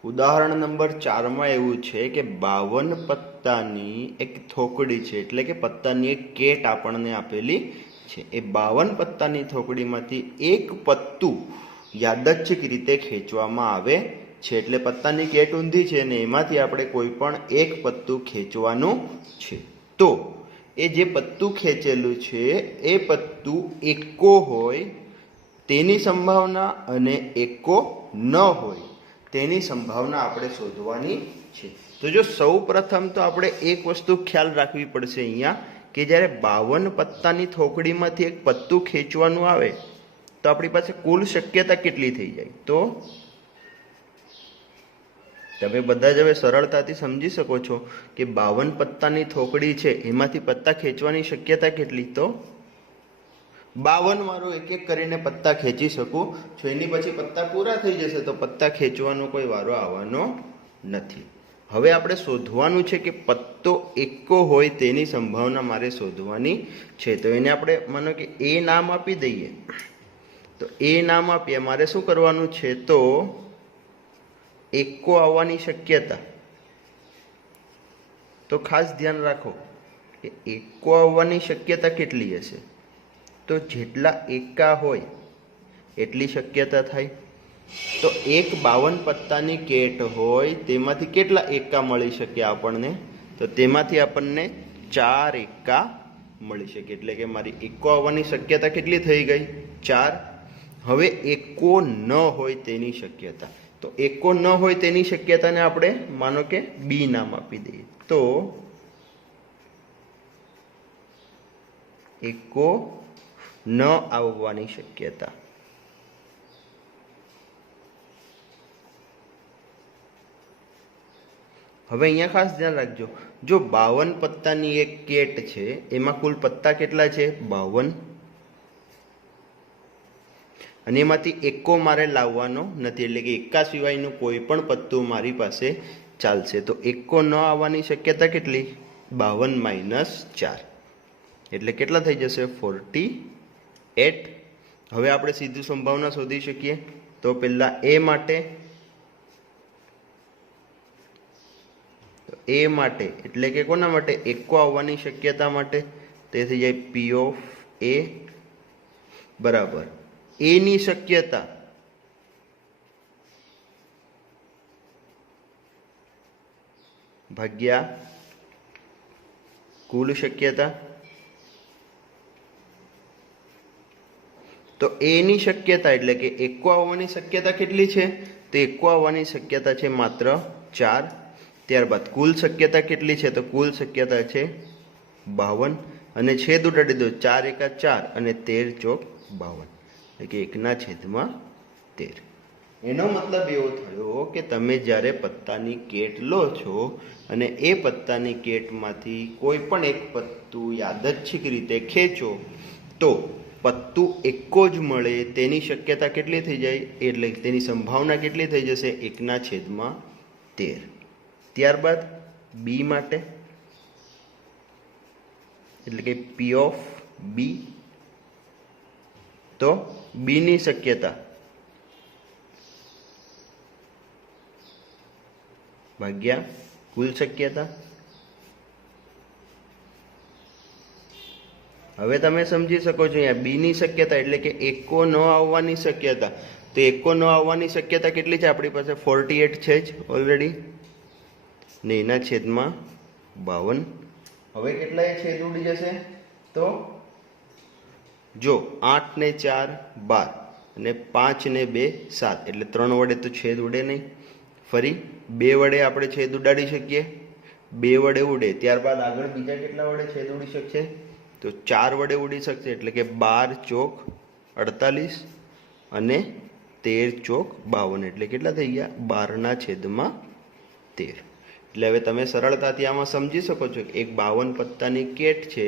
ઉદાહરણ નંબર 4માં એવું છે કે 52 પત્તાની એક થોકડી છે, એટલે કે પત્તાની એક કેટ આપણને આપેલી છે. એ 52 પત્તાની થોકડીમાંથી એક પત્તું યાદચ્છિક રીતે ખેંચવામાં આવે છે. એટલે પત્તાની કેટ ઊંધી છે અને એમાંથી આપણે કોઈ પણ એક પત્તું ખેંચવાનું છે. તો એ જે પત્તું ખેંચેલું છે એ પત્તું એકો હોય તેની સંભાવના અને એકો ન હોય તેની સંભાવના આપણે શોધવાની છે. તો જો સૌ પ્રથમ તો આપણે એક વસ્તુ ખ્યાલ રાખવી પડશે અહીંયા કે જ્યારે 52 પત્તાની થોકડીમાંથી એક પત્તું ખેંચવાનું આવે તો આપણી પાસે કુલ શક્યતા કેટલી થઈ જાય? તો તમે બધા જ હવે સરળતાથી સમજી શકો છો કે 52 પત્તાની થોકડી છે એમાંથી પત્તા ખેંચવાની શક્યતા કેટલી? તો 52 મારું એક એક કરીને પત્તા ખેંચી શકું છું. એની પછી પત્તા પૂરા થઈ જશે તો પત્તા ખેંચવાનો કોઈ વારો આવવાનો નથી. હવે આપણે શોધવાનું છે કે પત્તો એકો હોય તેની સંભાવના મારે શોધવાની છે. તો એને આપણે માનો કે એ નામ આપી દઈએ. તો એ નામ આપીએ, મારે શું કરવાનું છે? તો એકો આવવાની શક્યતા, તો ખાસ ધ્યાન રાખો કે એકો આવવાની શક્યતા કેટલી હશે? તો જેટલા એકા હોય એટલી શક્યતા થાય. તો એક 52 પત્તાની કેટ હોય તેમાંથી કેટલા એકા મળી શકે આપણને? તો તેમાંથી આપણને 4 એકા મળી શકે, એટલે કે મારી એકો આવવાની શક્યતા કેટલી થઈ ગઈ? 4. હવે એકો ન હોય તેની શક્યતા, તો એકો ન હોય તેની શક્યતાને આપણે માનો કે બી નામ આપી દઈએ. તો એકો ન આવવાની શક્યતા. હવે અહીંયા ખાસ ધ્યાન રાખજો, જો 52 પત્તાની એક કેટ છે, એમાં કુલ પત્તા કેટલા છે? 52. અને એમાંથી એકો મારે લાવવાનો નથી, એટલે કે એકા સિવાયનું કોઈ પણ પત્તું મારી પાસે ચાલશે. તો એકો ન આવવાની શક્યતા કેટલી? 52 - 4, એટલે કેટલા થઈ જશે? 48. હવે આપણે સીધું સંભાવના શોધી શકીએ. તો પહેલા એ માટે, એટલે કે કોના માટે? એકો આવવાની શક્યતા માટે. તે થઈ જાય પી ઓફ એ બરાબર એ ની શક્યતા ભાગ્યા કુલ શક્યતા. તો એ ની શક્યતા એટલે કે એકો આવવાની શક્યતા કેટલી છે? તો એકો આવવાની શક્યતા છે માત્ર 4. ત્યારબાદ કુલ શક્યતા કેટલી છે? તો કુલ શક્યતા છે 52. અને છેદ ઉડાડી દો, 4 એકા 4 અને 13 ચોક 52, એટલે કે 1/13. એનો મતલબ એવો થયો કે તમે જ્યારે પત્તાની કેટ લો છો અને એ પત્તાની કેટમાંથી કોઈ પણ એક પત્તું યાદચ્છિક રીતે ખેંચો તો પત્તું એકો જ મળે તેની શક્યતા કેટલી થઈ જાય? એટલે તેની સંભાવના કેટલી થઈ જશે? 1/13. ત્યારબાદ બી માટે, એટલે કે પી ઓફ બી. તો બી ની શક્યતા ભાગ્યા કુલ શક્યતા. હવે તમે સમજી શકો છો, અહીંયા બી ની શક્યતા એટલે કે એકો ન આવવાની શક્યતા. તો એકો ન આવવાની શક્યતા કેટલી છે આપણી પાસે? 48 છે જ ઓલરેડી, ને એના છેદમાં 52. હવે કેટલા એ છેદ ઉડી જશે? તો જો 8 ને 4 12 અને 5 ને 2 7, એટલે 3 વડે તો છેદ ઉડે નહીં. ફરી 2 વડે આપણે છેદ ઉડાડી શકીએ, 2 વડે ઉડે. ત્યારબાદ આગળ બીજા કેટલા વડે છેદ ઉડી શકશે? તો 4 વડે ઉડી શકશે, એટલે કે 12 ચોક 48 અને 13 ચોક 52, એટલે કેટલા થઈ ગયા? 12/13. એટલે હવે તમે સરળતાથી આમાં સમજી શકો છો કે એક 52 પત્તાની કેટ છે,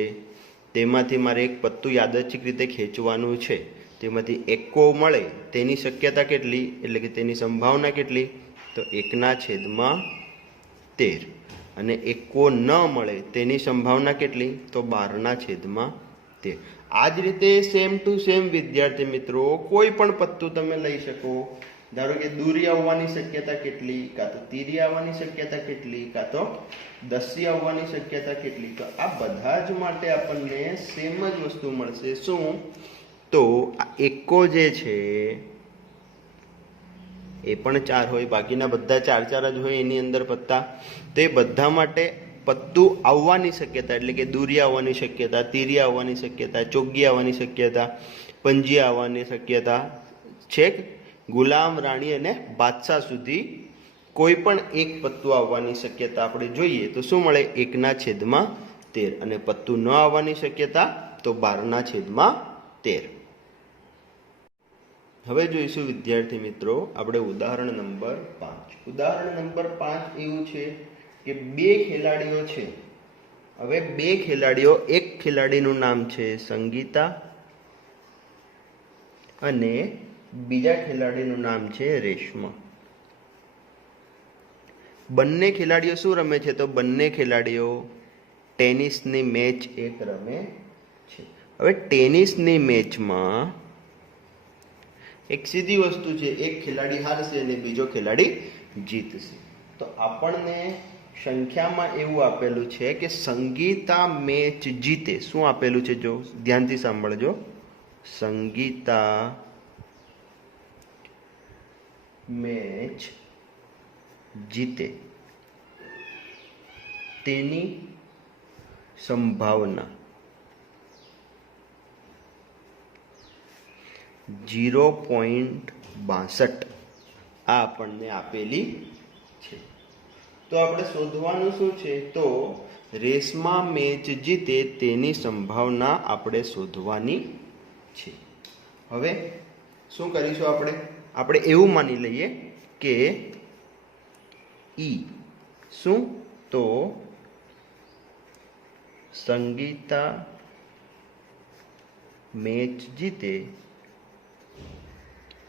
તેમાંથી મારે એક પત્તું યાદચ્છિક રીતે ખેંચવાનું છે, તેમાંથી એકો મળે તેની શક્યતા કેટલી? એટલે કે તેની સંભાવના કેટલી? તો 1/13. અને એકો ન મળે તેની સંભાવના કેટલી? તો 12/13. આ જ રીતે સેમ ટુ સેમ વિદ્યાર્થી મિત્રો કોઈ પણ પત્તું તમે લઈ શકો. ધારો કે દૂરી આવવાની શક્યતા કેટલી, કાં તો તીરી આવવાની શક્યતા કેટલી, કાં તો દસી આવવાની શક્યતા કેટલી. તો આ બધા જ માટે આપણને સેમ જ વસ્તુ મળશે. શું? તો આ એકો જે છે એ પણ 4 હોય, બાકીના બધા 4 જ હોય એની અંદર પત્તા. તો એ બધા માટે પત્તું આવવાની શક્યતા, એટલે કે દૂરી આવવાની શક્યતા, તીરી આવવાની શક્યતા, ચોગ્ગી આવવાની શક્યતા, પંજી આવવાની શક્યતા, છેક ગુલામ, રાણી અને બાદશાહ સુધી કોઈ પણ એક પત્તું આવવાની શક્યતા આપણે જોઈએ તો શું મળે? 1/13. અને પત્તું ન આવવાની શક્યતા તો 12/13. હવે જોઈશું વિદ્યાર્થી મિત્રો આપણે ઉદાહરણ નંબર 5. ઉદાહરણ નંબર 5 એવું છે કે 2 ખેલાડીઓ છે. હવે 2 ખેલાડીઓ, એક ખેલાડીનું નામ છે સંગીતા અને બીજા ખેલાડીનું નામ છે રેશમા. બંને ખેલાડીઓ શું રમે છે? તો બંને ખેલાડીઓ ટેનિસની મેચ એક રમે છે. હવે ટેનિસની મેચમાં એક સીધી વસ્તુ છે, એક ખેલાડી હારશે અને બીજો ખેલાડી જીતશે. તો આપણને સંખ્યામાં એવું આપેલું છે કે સંગીતા મેચ જીતે. શું આપેલું છે? જો ધ્યાનથી સાંભળજો. સંગીતા મેચ જીતે. તેની સંભાવના 0.62 આ આપણને આપેલી છે. તો આપણે શોધવાનું શું છે? તો રેસમાં મેચ જીતે તેની સંભાવના આપણે શોધવાની છે. હવે શું કરીશું? આપણે એવું માની લઈએ કે ઈ શું? તો સંગીતા મેચ જીતે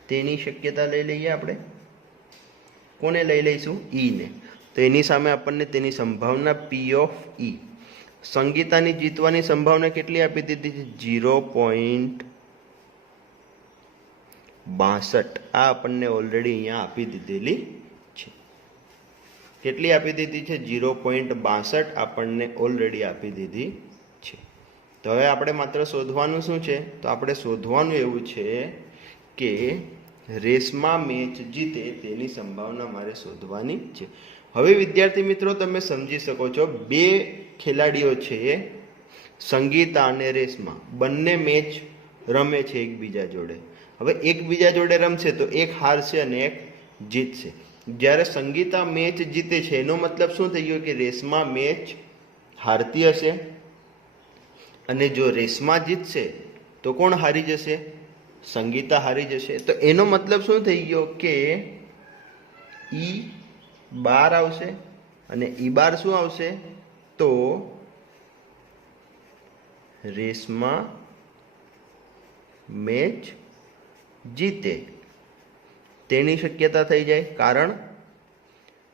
તેની શક્યતા લઈ લઈએ. આપણે કોને લઈ લઈશું? ઈ ને. તો એની સામે આપણને તેની સંભાવના પી ઓફ ઈ, સંગીતાની જીતવાની સંભાવના કેટલી આપી દીધી છે? 0.62. આ આપણને ઓલરેડી અહીંયા આપી દીધેલી છે. કેટલી આપી દીધી છે? 0.62 આપણને ઓલરેડી આપી દીધી છે. તો હવે આપણે માત્ર શોધવાનું શું છે? તો આપણે શોધવાનું એવું છે કે રેસમાં મેચ જીતે તેની સંભાવના મારે શોધવાની છે. હવે વિદ્યાર્થી મિત્રો, તમે સમજી શકો છો, બે ખેલાડીઓ છે, સંગીતા અને રેસમાં, બંને મેચ રમે છે એકબીજા જોડે. હવે એકબીજા જોડે રમશે તો એક હારશે અને એક જીતશે. જ્યારે સંગીતા મેચ જીતે છે એનો મતલબ શું થઈ ગયો? કે રેસમાં મેચ હારતી હશે, અને જો રેસમાં જીતશે તો કોણ હારી જશે? સંગીતા હારી જશે. તો એનો મતલબ શું થઈ ગયો? કે ઈ બાર આવશે, અને ઈ બાર શું આવશે? તો રેસમાં મેચ જીતે તેની શક્યતા થઈ જાય.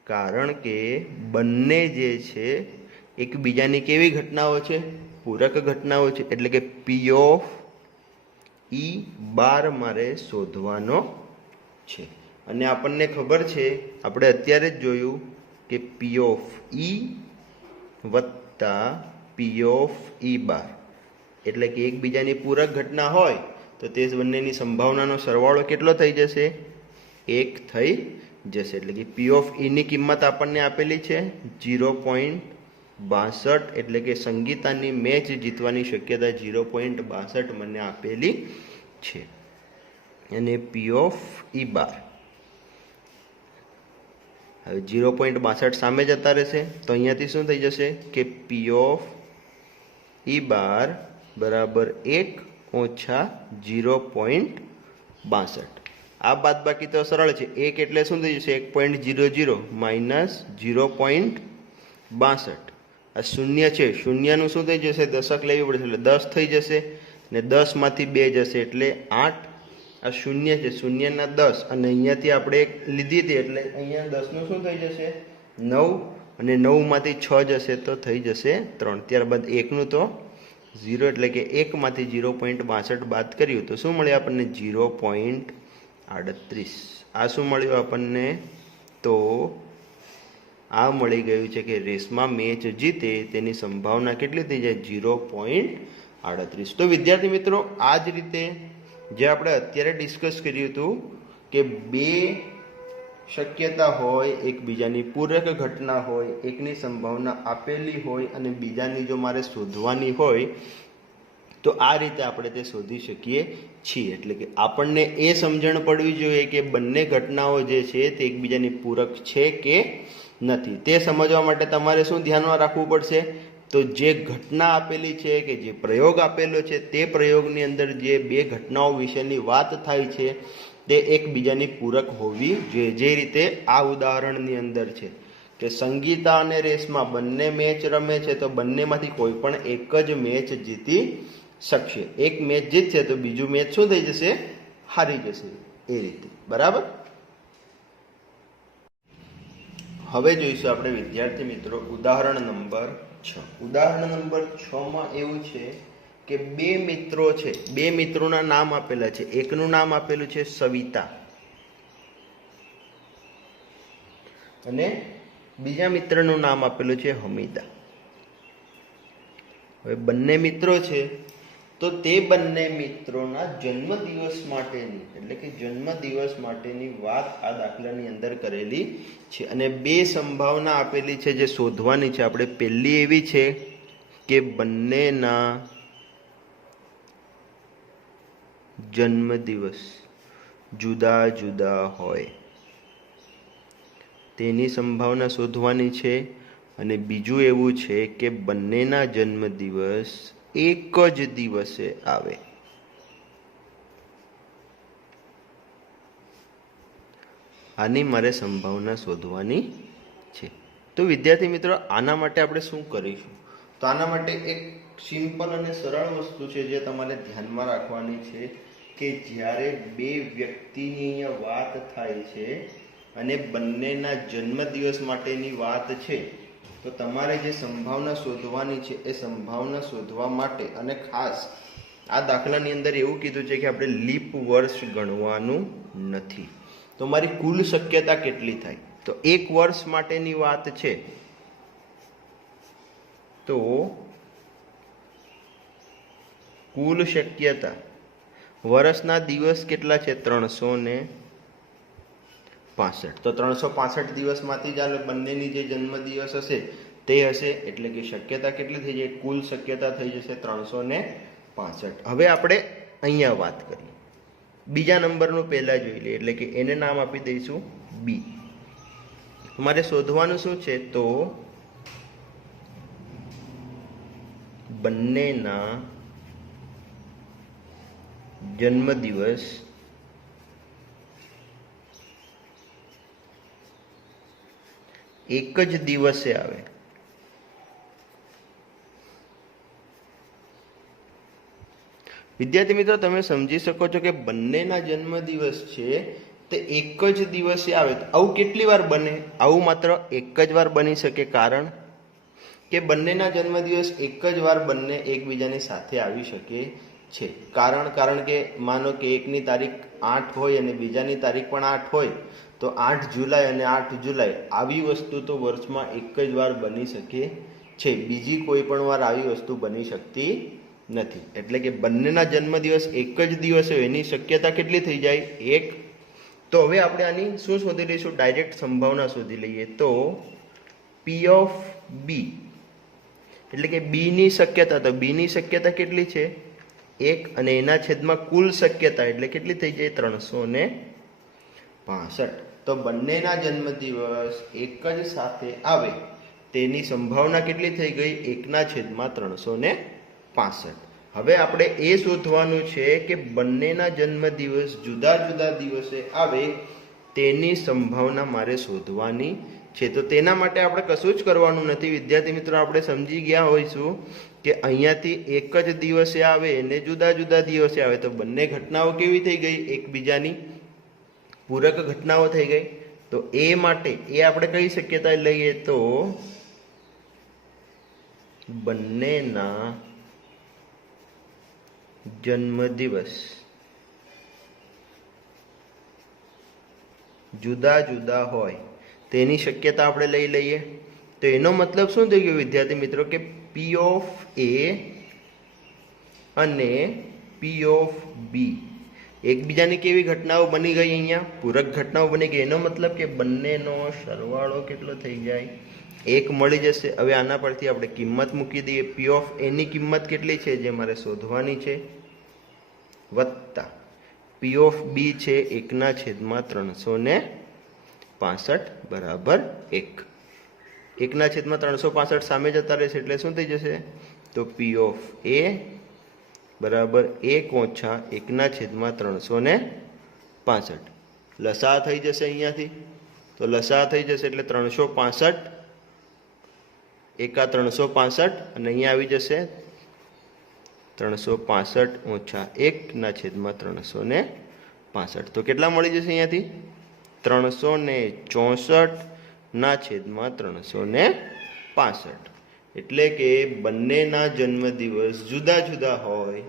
કારણ કે બંને જે છે એકબીજાની કેવી ઘટનાઓ છે? પૂરક ઘટનાઓ છે. એટલે કે પી ઓફ ઈ બાર મારે શોધવાનો છે. અને આપણને ખબર છે, આપણે અત્યારે જ જોયું કે પી ઓફ ઈ વત્તા પી ઓફ ઈ બાર એટલે કે એકબીજાની પૂરક ઘટના હોય તો તે બંનેની સંભાવનાનો સરવાળો કેટલો થઈ જશે? 1 થઈ જશે. એટલે કે પી ઓફ ઈની કિંમત આપણને આપેલી છે 0.62. એટલે કે સંગીતાની મેચ જીતવાની શક્યતા 0.62 મને આપેલી છે. અને પી ઓફ ઈ બાર હવે 0.62 સામે જતા રહેશે તો અહીંયાથી શું થઈ જશે? કે પી ઓફ ઈ બાર બરાબર 1 ઓછા 0.62. આ બાદબાકી તો સરળ છે. 1 એટલે શું થઈ જશે? 1.00 માઇનસ 0.62. આ શૂન્ય છે, શૂન્યનું શું થઈ જશે? દશક લેવી પડશે એટલે 10 થઈ જશે, ને 10 માંથી 2 જશે એટલે 8. આ શૂન્ય છે, શૂન્યના 10, અને અહીંયાથી આપણે એક લીધી હતી એટલે અહીંયા 10નું શું થઈ જશે? 9, અને 9 માંથી 6 જશે તો થઈ જશે 3. ત્યારબાદ 1નું તો 0, એટલે કે 1 માંથી 0.62 બાદ કર્યું તો શું મળ્યું આપણને? 0.38. આ શું મળ્યું આપણને? તો આ મળી ગયું છે કે રેસમાં મેચ જીતે તેની સંભાવના કેટલી થઈ જાય? 0.38. તો વિદ્યાર્થી મિત્રો, આ જ રીતે જે આપણે અત્યારે ડિસ્કસ કર્યું હતું કે બે શક્યતા હોય, એકબીજાની પૂરક ઘટના હોય, એકની સંભાવના આપેલી હોય અને બીજાની જો મારે શોધવાની હોય તો આ રીતે આપણે તે શોધી શકીએ છીએ. એટલે કે આપણને એ સમજણ પડવી જોઈએ કે બંને ઘટનાઓ જે છે તે એકબીજાની પૂરક છે કે નથી. તે સમજવા માટે તમારે શું ધ્યાનમાં રાખવું પડશે? તો જે ઘટના આપેલી છે કે જે પ્રયોગ આપેલો છે તે પ્રયોગની અંદર જે બે ઘટનાઓ વિશેની વાત થાય છે તે એકબીજાની પૂરક હોવી જોઈએ. જે રીતે આ ઉદાહરણની અંદર છે કે સંગીતા અને રેસમાં બંને મેચ રમે છે તો બંનેમાંથી કોઈ પણ એક જ મેચ જીતી શકશે. એક મેચ જીતશે તો બીજું મેચ શું થઈ જશે? હારી જશે. એ રીતે. બરાબર. હવે જોઈશું આપણે વિદ્યાર્થી મિત્રો ઉદાહરણ નંબર 6. ઉદાહરણ નંબર 6 માં એવું છે કે બે મિત્રો છે, બે મિત્રોના નામ આપેલા છે. એકનું નામ આપેલું છે સવિતા અને બીજા મિત્રનું નામ આપેલું છે હમીદા. હવે બંને મિત્રો છે તો તે બંને મિત્રોના જન્મદિવસ માટેની એટલે કે જન્મદિવસ માટેની વાત આ દાખલાની અંદર કરેલી છે અને બે સંભાવના આપેલી છે જે શોધવાની છે આપણે. પહેલી એવી છે કે બંનેના જન્મદિવસ જુદા જુદા હોય તેની સંભાવના શોધવાની છે. અને બીજું એવું છે કે બંનેના જન્મદિવસ એક જ દિવસે આવે. આની મારે સંભાવના શોધવાની છે. તો વિદ્યાર્થી મિત્રો, આના માટે આપણે શું કરીશું? તો આના માટે એક સિમ્પલ અને સરળ વસ્તુ છે જે તમારે ધ્યાનમાં રાખવાની છે કે જ્યારે બે વ્યક્તિની અહીંયા વાત થાય છે અને બંનેના જન્મદિવસ માટેની વાત છે, તો તમારે જે સંભાવના શોધવાની છે એ સંભાવના શોધવા માટે, અને ખાસ આ દાખલાની અંદર એવું કીધું છે કે આપણે લીપ વર્ષ ગણવાનું નથી. તો મારી કુલ શક્યતા કેટલી થાય? તો એક વર્ષ માટેની વાત છે તો કુલ શક્યતા, વર્ષના દિવસ કેટલા છે? 365. તો 365 દિવસમાંથી જ બંનેની જે જન્મદિવસ હશે તે હશે, એટલે કે શક્યતા કેટલી થઈ જાય? કુલ શક્યતા થઈ જશે 365. હવે આપણે અહીંયા વાત કરીએ. બીજા નંબરનું પહેલા જોઈ લઈએ, એટલે કે એને નામ આપી દઈશું બી. તમારે શોધવાનું શું છે? તો બંનેના જન્મદિવસ એક જ દિવસે આવે. વિદ્યાર્થી મિત્રો, તમે સમજી શકો છો કે બંનેના જન્મદિવસ છે તે એક જ દિવસે આવે. તો આવું કેટલી વાર બને? આવું માત્ર એક જ વાર બની શકે. કારણ કે બંનેના જન્મદિવસ એક જ વાર બંને એકબીજાની સાથે આવી શકે છે. કારણ કે માનો કે એકની તારીખ 8 હોય અને બીજાની તારીખ પણ 8 હોય, તો 8 જુલાઈ અને 8 જુલાઈ આવી વસ્તુ તો વર્ષમાં એક જ વાર બની શકે છે. બીજી કોઈ પણ વાર આવી વસ્તુ બની શકતી નથી. એટલે કે બંનેના જન્મદિવસ એક જ દિવસે હોય એની શક્યતા કેટલી થઈ જાય? 1. તો હવે આપણે આની શું શોધી લઈશું? ડાયરેક્ટ સંભાવના શોધી લઈએ. તો પી ઓફ બી એટલે કે બી ની શક્યતા, તો બી ની શક્યતા કેટલી છે? 1. અને એના છેદમાં કુલ શક્યતા એટલે કેટલી થઈ જાય? 365. તો બંનેના જન્મદિવસ એક જ સાથે આવે તેની સંભાવના કેટલી થઈ ગઈ? 1/365. હવે આપણે એ શોધવાનું છે કે બંનેના જન્મદિવસ જુદા જુદા દિવસે આવે તેની સંભાવના મારે શોધવાની છે. તો તેના માટે આપણે કશું જ કરવાનું નથી. વિદ્યાર્થી મિત્રો, આપણે સમજી ગયા હોઈશું કે અહીંયાથી એક જ દિવસે આવે ને જુદા જુદા દિવસે આવે, તો બંને ઘટનાઓ કેવી થઈ ગઈ? એકબીજાની પૂરક ઘટનાઓ થઈ ગઈ. તો એ માટે એ આપણે કઈ શક્યતા લઈએ? તો બંનેના જન્મદિવસ જુદા જુદા હોય તેની શક્યતા આપણે લઈ લઈએ. તો એનો મતલબ શું થઈ ગયો વિદ્યાર્થી મિત્રો? કે પી ઓફ એ અને પી ઓફ બી એકબીજાની કેવી ઘટનાઓ બની ગઈ? અહીંયા પૂરક ઘટનાઓ બની ગઈ. એનો મતલબ કે બંનેનો સરવાળો કેટલો થઈ જાય? 1 મળી જશે. હવે આના પરથી આપણે કિંમત મૂકી દઈએ. પી ઓફ એની કિંમત કેટલી છે જે મારે શોધવાની છે, વત્તા પી ઓફ બી છે 1/365 બરાબર 1. 1/365 સામે જતા રહેશે એટલે શું થઈ જશે? તો પી ઓફ એ બરાબર 1 - 1/365. લસા થઈ જશે અહીંયાથી. તો લસા થઈ જશે એટલે 365 એકા 365 અને અહીંયા આવી જશે 365 - 1/365. તો કેટલા મળી જશે અહીંયાથી? 364/365. એટલે કે બંનેના જન્મદિવસ જુદા જુદા હોય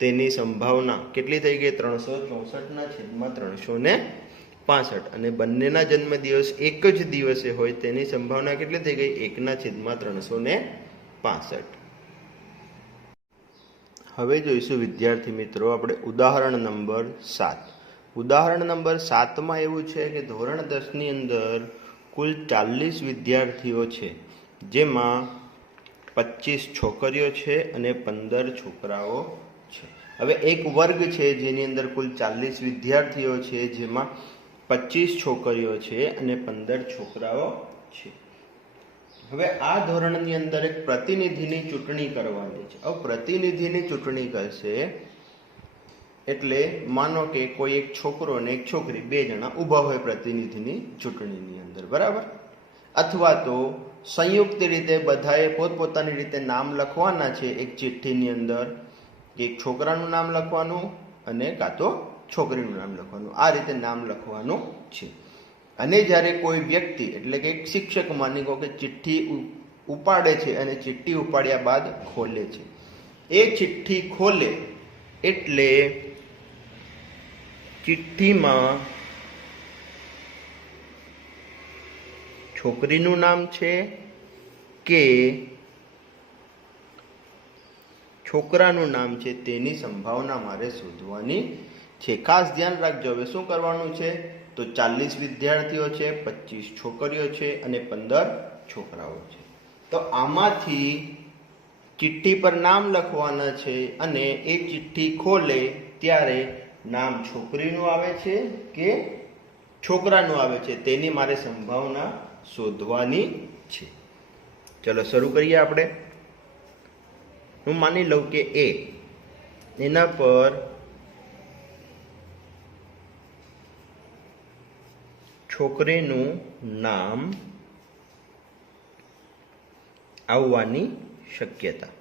તેની સંભાવના કેટલી થઈ ગઈ? 364/365. અને બંનેના જન્મદિવસ એક જ દિવસે હોય તેની સંભાવના કેટલી થઈ ગઈ? 1/365. હવે જોઈશું વિદ્યાર્થી મિત્રો આપણે ઉદાહરણ નંબર 7. ઉદાહરણ નંબર 7માં એવું છે કે ધોરણ 10ની અંદર કુલ 40 વિદ્યાર્થીઓ છે, જેમાં 25 છોકરીઓ છે અને 15 છોકરાઓ છે. હવે એક વર્ગ છે જેની અંદર કુલ 40 વિદ્યાર્થીઓ છે, જેમાં 25 છોકરીઓ છે અને 15 છોકરાઓ છે. હવે આ ધોરણની અંદર એક પ્રતિનિધિની ચૂંટણી કરવાની છે. હવે પ્રતિનિધિની ચૂંટણી કરશે એટલે માનો કે કોઈ એક છોકરો અને એક છોકરી, બે જણા ઊભા હોય પ્રતિનિધિની ચૂંટણીની અંદર, બરાબર? અથવા તો સંયુક્ત રીતે બધાએ પોતપોતાની રીતે નામ લખવાના છે એક ચિઠ્ઠીની અંદર. એક છોકરાનું નામ લખવાનું અને કાં તો છોકરીનું નામ લખવાનું, આ રીતે નામ લખવાનું છે. અને જ્યારે કોઈ વ્યક્તિ એટલે કે એક શિક્ષક માની લો કે ચિઠ્ઠી ઉપાડે છે અને ચિઠ્ઠી ઉપાડ્યા બાદ ખોલે છે, એ ચિઠ્ઠી ખોલે એટલે ચિઠ્ઠીમાં છોકરીનું નામ છે કે છોકરાનું નામ છે તેની સંભાવના મારે શોધવાની છે. ખાસ ધ્યાન રાખજો. હવે શું કરવાનું છે? તો 40 વિદ્યાર્થીઓ છે, 25 છોકરીઓ છે અને 15 છોકરાઓ છે. તો આમાંથી ચિઠ્ઠી પર નામ લખવાના છે અને એ ચિઠ્ઠી ખોલે ત્યારે નામ છોકરીનું આવે છે કે છોકરાનું આવે છે તેની મારે સંભાવના શોધવાની છે. ચલો શરૂ કરીએ આપણે. હું માની લઉં કે એના પર છોકરીનું નામ આવવાની શક્યતા.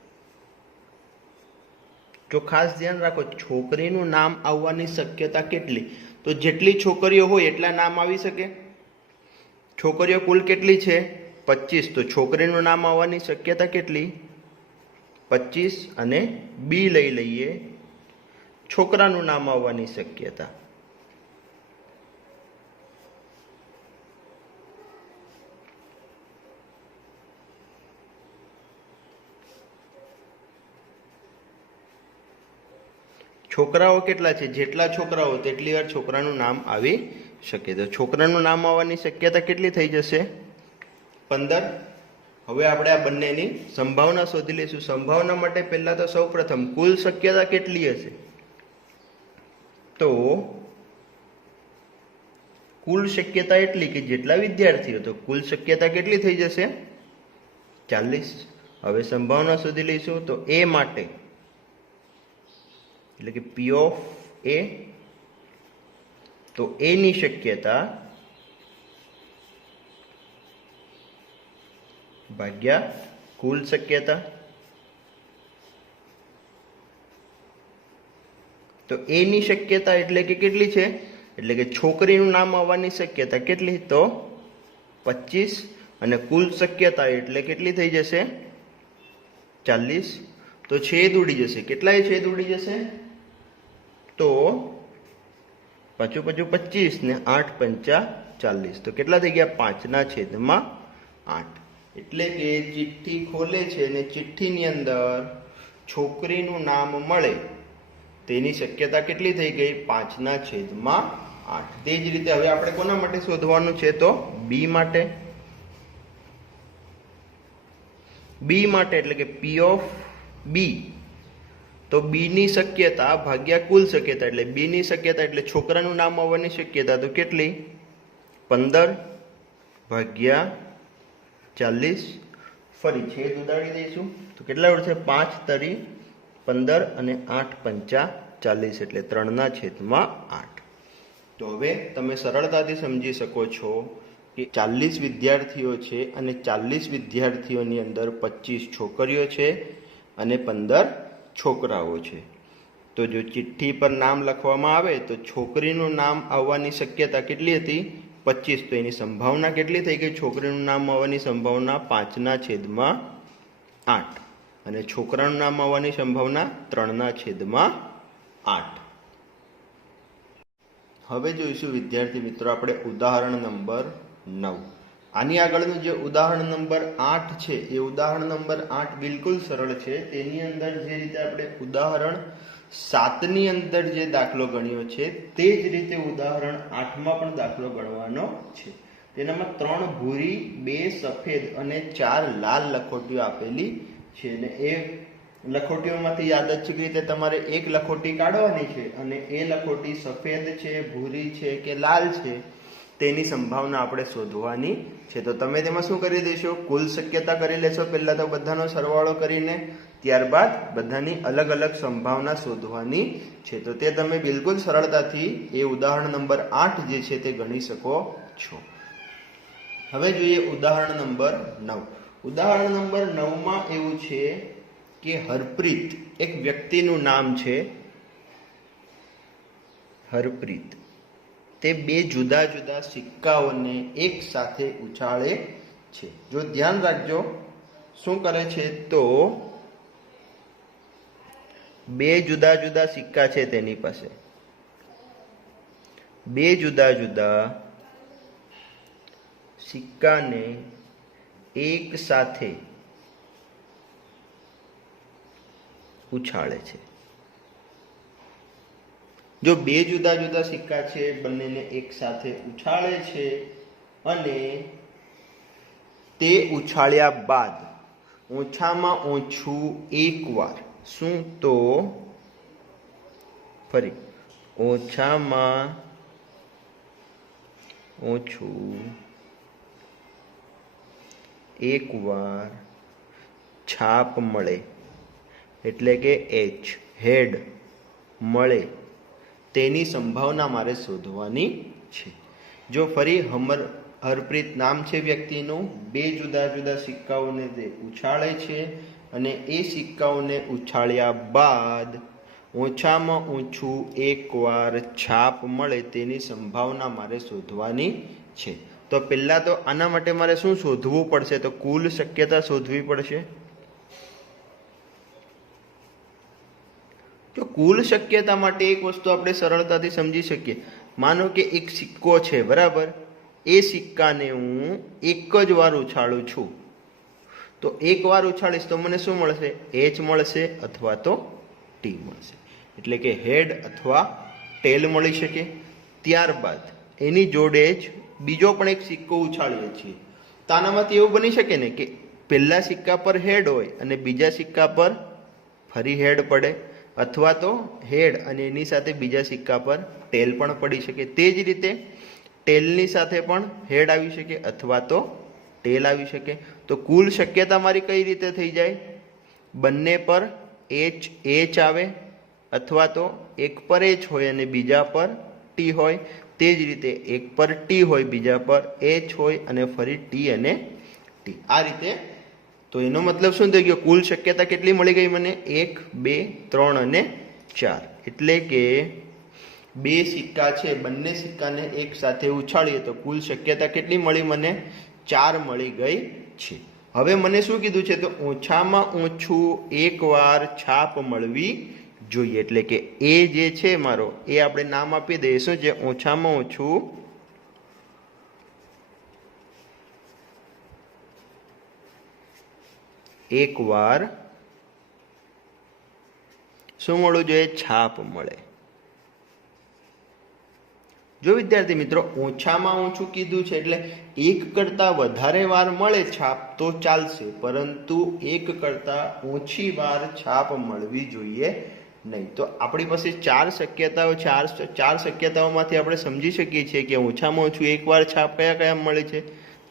જો ખાસ ધ્યાન રાખો, છોકરીનું નામ આવવાની શક્યતા કેટલી? તો જેટલી છોકરીઓ હોય એટલા નામ આવી શકે. છોકરીઓ કુલ કેટલી છે? 25. તો છોકરીનું નામ આવવાની શક્યતા કેટલી? 25. અને બી લઈ લઈએ, છોકરાનું નામ આવવાની શક્યતા. છોકરાઓ કેટલા છે? જેટલા છોકરાઓ તેટલી વાર છોકરાનું નામ આવી શકે. તો છોકરાનું નામ આવવાની શક્યતા કેટલી થઈ જશે? 15. હવે આપણે આ બંનેની સંભાવના શોધી લઈશું. સંભાવના માટે પહેલા તો સૌ પ્રથમ કુલ શક્યતા કેટલી હશે? તો કુલ શક્યતા એટલી કે જેટલા વિદ્યાર્થીઓ, તો કુલ શક્યતા કેટલી થઈ જશે? 40. હવે સંભાવના શોધી લઈશું. તો એ માટે એટલે કે P ઓફ A, તો A ની શક્યતા ભાગ્યા કુલ શક્યતા. તો A ની શક્યતા એટલે કે કેટલી છે? એટલે કે છોકરીનું નામ આવવાની શક્યતા કેટલી? તો 25. અને કુલ શક્યતા એટલે કેટલી થઈ જશે? 40. તો છેદ ઉડી જશે. કેટલાય છેદ ઉડી જશે? તો 5 × 25 ને 8 × 40. તો કેટલા થઈ ગયા? 5/8. એટલે કે ચિઠ્ઠી ખોલે છે અને ચિઠ્ઠીની અંદર છોકરીનું નામ મળે તેની શક્યતા કેટલી થઈ ગઈ? 5/8. તે જ રીતે હવે આપણે કોના માટે શોધવાનું છે? તો બી માટે. બી માટે એટલે કે P ઓફ બી, તો બી ની શક્યતા ભાગ્યા કુલ શક્યતા. એટલે બી ની શક્યતા એટલે છોકરાનું નામ આવવાની શક્યતા તો કેટલી? 15/40. ફરી છેદ ઉડાડી દઈશું. તો કેટલા વધશે? 5×3 = 15 અને 8×5 = 40. એટલે 3/8. તો હવે તમે સરળતાથી સમજી શકો છો કે 40 વિદ્યાર્થીઓ છે અને 40 વિદ્યાર્થીઓની અંદર 25 છોકરીઓ છે અને 15 છોકરાઓ છે. તો જો ચિઠ્ઠી પર નામ લખવામાં આવે તો છોકરીનું નામ આવવાની શક્યતા કેટલી હતી? 25. તો એની સંભાવના કેટલી થઈ ગઈ? છોકરીનું નામ આવવાની સંભાવના 5/8 અને છોકરાનું નામ આવવાની સંભાવના 3/8. હવે જોઈશું વિદ્યાર્થી મિત્રો આપણે ઉદાહરણ નંબર 9. આની આગળનું જે ઉદાહરણ નંબર 8 છે એ ઉદાહરણ નંબર 8 બિલકુલ સરળ છે. તેની અંદર જે રીતે આપણે ઉદાહરણ 7 ની અંદર જે દાખલો ગણ્યો છે તે જ રીતે ઉદાહરણ 8 માં પણ દાખલો ગણવાનો છે. તેનામાં 3 ભૂરી, 2 સફેદ અને 4 લાલ લખોટીઓ આપેલી છે અને એ લખોટીઓમાંથી યાદચ્છિક રીતે તમારે એક લખોટી કાઢવાની છે અને એ લખોટી સફેદ છે, ભૂરી છે કે લાલ છે તેની સંભાવના આપણે શોધવાની છે. તો તમે તેમાં શું કરી દેશો? કુલ શક્યતા કરી લેશો. પહેલા તો બધાનો સરવાળો કરીને ત્યારબાદ બધાની અલગ અલગ સંભાવના શોધવાની છે. તો તે તમે બિલકુલ સરળતાથી એ ઉદાહરણ નંબર 8 જે છે તે ગણી શકો છો. હવે જોઈએ ઉદાહરણ નંબર 9. ઉદાહરણ નંબર 9 માં એવું છે કે હરપ્રીત એક વ્યક્તિનું નામ છે. હરપ્રીત તે 2 જુદા જુદા સિક્કાઓને એક સાથે ઉછાળે છે. જો ધ્યાન રાખજો શું કરે છે તો 2 જુદા જુદા સિક્કા છે તેની પાસે. 2 જુદા જુદા સિક્કાને એક સાથે ઉછાળે છે. જો 2 જુદા જુદા સિક્કા છે બંનેને એક સાથે ઉછાળે છે અને તે ઉછાળ્યા બાદ ઓછામાં ઓછું એકવાર શું તો ફરી ઓછામાં ઓછું એકવાર છાપ મળે એટલે કે H હેડ મળે તેની સંભાવના મારે શોધવાની છે. જો ફરી હરપ્રીત નામ છે વ્યક્તિનું, 2 જુદા જુદા સિક્કાઓને તે ઉછાળે છે અને એ સિક્કાઓને ઉછાળ્યા બાદ ઓછામાં ઓછું એકવાર છાપ મળે તેની સંભાવના મારે શોધવાની છે. તો પહેલા તો આના માટે મારે શું શોધવું પડશે? તો કુલ શક્યતા શોધવી પડશે. જો કુલ શક્યતા માટે એક વસ્તુ આપણે સરળતાથી સમજી શકીએ. માનો કે એક સિક્કો છે, બરાબર? એ સિક્કાને હું એક જ વાર ઉછાળું છું. તો એક વાર ઉછાળીશ તો મને શું મળશે? H મળશે અથવા તો T મળશે. એટલે કે હેડ અથવા ટેલ મળી શકે. ત્યારબાદ એની જોડે જ બીજો પણ એક સિક્કો ઉછાળીએ છીએ. તો આનામાંથી એવું બની શકે ને કે પહેલા સિક્કા પર હેડ હોય અને બીજા સિક્કા પર ફરી હેડ પડે, અથવા તો હેડ અને એની સાથે બીજા સિક્કા પર ટેલ પણ પડી શકે. તે જ રીતે ટેલની સાથે પણ હેડ આવી શકે અથવા તો ટેલ આવી શકે. તો કુલ શક્યતા મારી કઈ રીતે થઈ જાય? બંને પર H આવે અથવા તો એક પર H હોય અને બીજા પર T હોય. તે જ રીતે એક પર T હોય, બીજા પર H હોય અને ફરી T અને T. આ રીતે. તો એનો મતલબ શું થઈ ગયો? કુલ શક્યતા કેટલી મળી ગઈ મને? 1, 2, 3 અને 4. એટલે કે 2 સિક્કા છે, બંને સિક્કાને એક સાથે ઉછાળીએ તો કુલ શક્યતા કેટલી મળી મને? 4 મળી ગઈ છે. હવે મને શું કીધું છે? તો ઓછામાં ઓછું એકવાર છાપ મળવી જોઈએ. એટલે કે એ જે છે મારો, એ આપણે નામ આપી દઈશું જે ઓછામાં ઓછું એકવાર શું મળવું જોઈએ? છાપ મળે. જો વિદ્યાર્થી મિત્રો ઓછામાં ઓછું કીધું છે એટલે એક કરતા વધારે વાર મળે છાપ તો ચાલશે, પરંતુ એક કરતા ઓછી વાર છાપ મળવી જોઈએ નહીં. તો આપણી પાસે 4 શક્યતાઓ, 4 શક્યતાઓમાંથી આપણે સમજી શકીએ છીએ કે ઓછામાં ઓછું એકવાર છાપ કયા કયા મળે છે?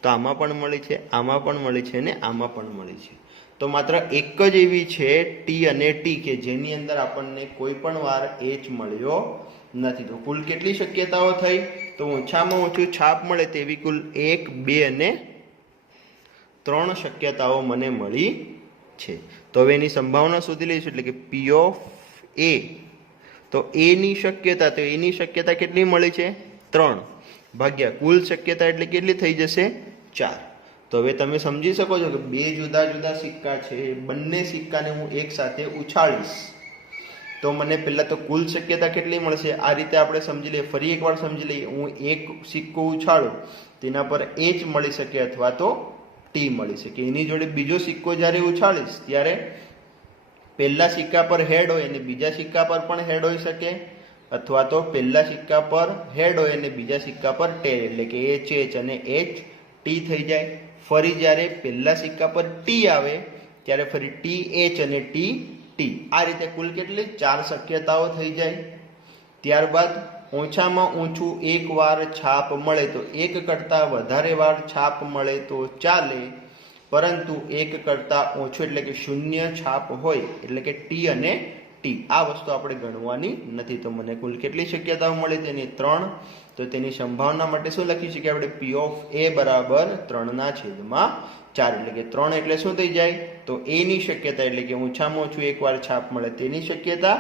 તો આમાં પણ મળી છે, આમાં પણ મળી છે અને આમાં પણ મળી છે. તો માત્ર એક જ એવી છે T અને T કે જેની અંદર આપણને કોઈ પણ વાર H મળ્યો નથી. તો કુલ કેટલી શક્યતાઓ થઈ? તો ઓછામાં ઓછું છાપ મળે તેવી કુલ 1, 2 અને 3 શક્યતાઓ મને મળી છે. તો હવે એની સંભાવના શોધી લઈશું. એટલે કે P of A. તો A ની શક્યતા, તો એની શક્યતા કેટલી મળી છે? 3 ભાગ્યા કુલ શક્યતા એટલે કેટલી થઈ જશે? 4. તો હવે તમે સમજી શકો છો કે 2 જુદા જુદા સિક્કા છે, બંને સિક્કાને હું એક સાથે ઉછાળીશ તો મને પહેલા તો કુલ શક્યતા કેટલી મળશે? આ રીતે આપણે સમજી લઈએ. ફરી એકવાર સમજી લઈએ. હું એક સિક્કો ઉછાળું તેના પર એચ મળી શકે અથવા તો ટી મળી શકે. એની જોડે બીજો સિક્કો જ્યારે ઉછાળીશ ત્યારે પહેલા સિક્કા પર હેડ હોય અને બીજા સિક્કા પર પણ હેડ હોઈ શકે, અથવા તો પહેલા સિક્કા પર હેડ હોય અને બીજા સિક્કા પર ટેલ, એટલે કે એચ એચ અને એચ ટી થઈ જાય. ફરી જ્યારે પહેલા સિક્કા પર ટી આવે ત્યારે ફરી ટી એચ અને ટી ટી. આ રીતે કુલ કેટલી 4 શક્યતાઓ થઈ જાય. ત્યારબાદ ઓછામાં ઓછું એક વાર છાપ મળે તો એક કરતાં વધારે વાર છાપ મળે તો ચાલે, પરંતુ એક કરતાં ઓછું એટલે કે 0 છાપ હોય એટલે કે ટી અને ટી, આ વસ્તુ આપણે ગણવાની નથી. તો મને કુલ કેટલી શક્યતાઓ મળે? તેની 3. તો તેની સંભાવના માટે શું લખી શકીએ આપણે? P of A બરાબર 3/4, એટલે કે 3 એટલે શું થઈ જાય? તો A ની શક્યતા એટલે કે ઓછામાં ઓછું એક વાર છાપ મળે તેની શક્યતા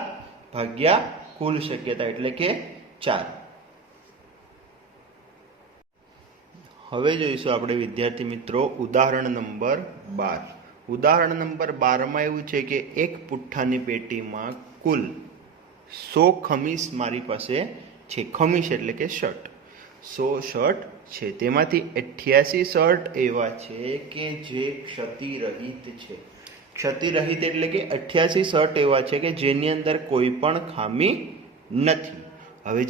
ભાગ્યા કુલ શક્યતા એટલે કે 4. હવે જોઈશું આપણે વિદ્યાર્થી મિત્રો ઉદાહરણ નંબર 12. ઉદાહરણ નંબર 12માં એવું છે કે એક પુઠ્ઠાની પેટીમાં કુલ 100 ખમીસ મારી પાસે છે. ખમીસ એટલે કે શર્ટ, 100 શર્ટ છે. તેમાંથી 88 શર્ટ એવા છે કે જે ક્ષતિરહિત છે. ક્ષતિરહિત એટલે કે 88 શર્ટ એવા છે કે જેની અંદર કોઈ પણ ખામી નથી. હવે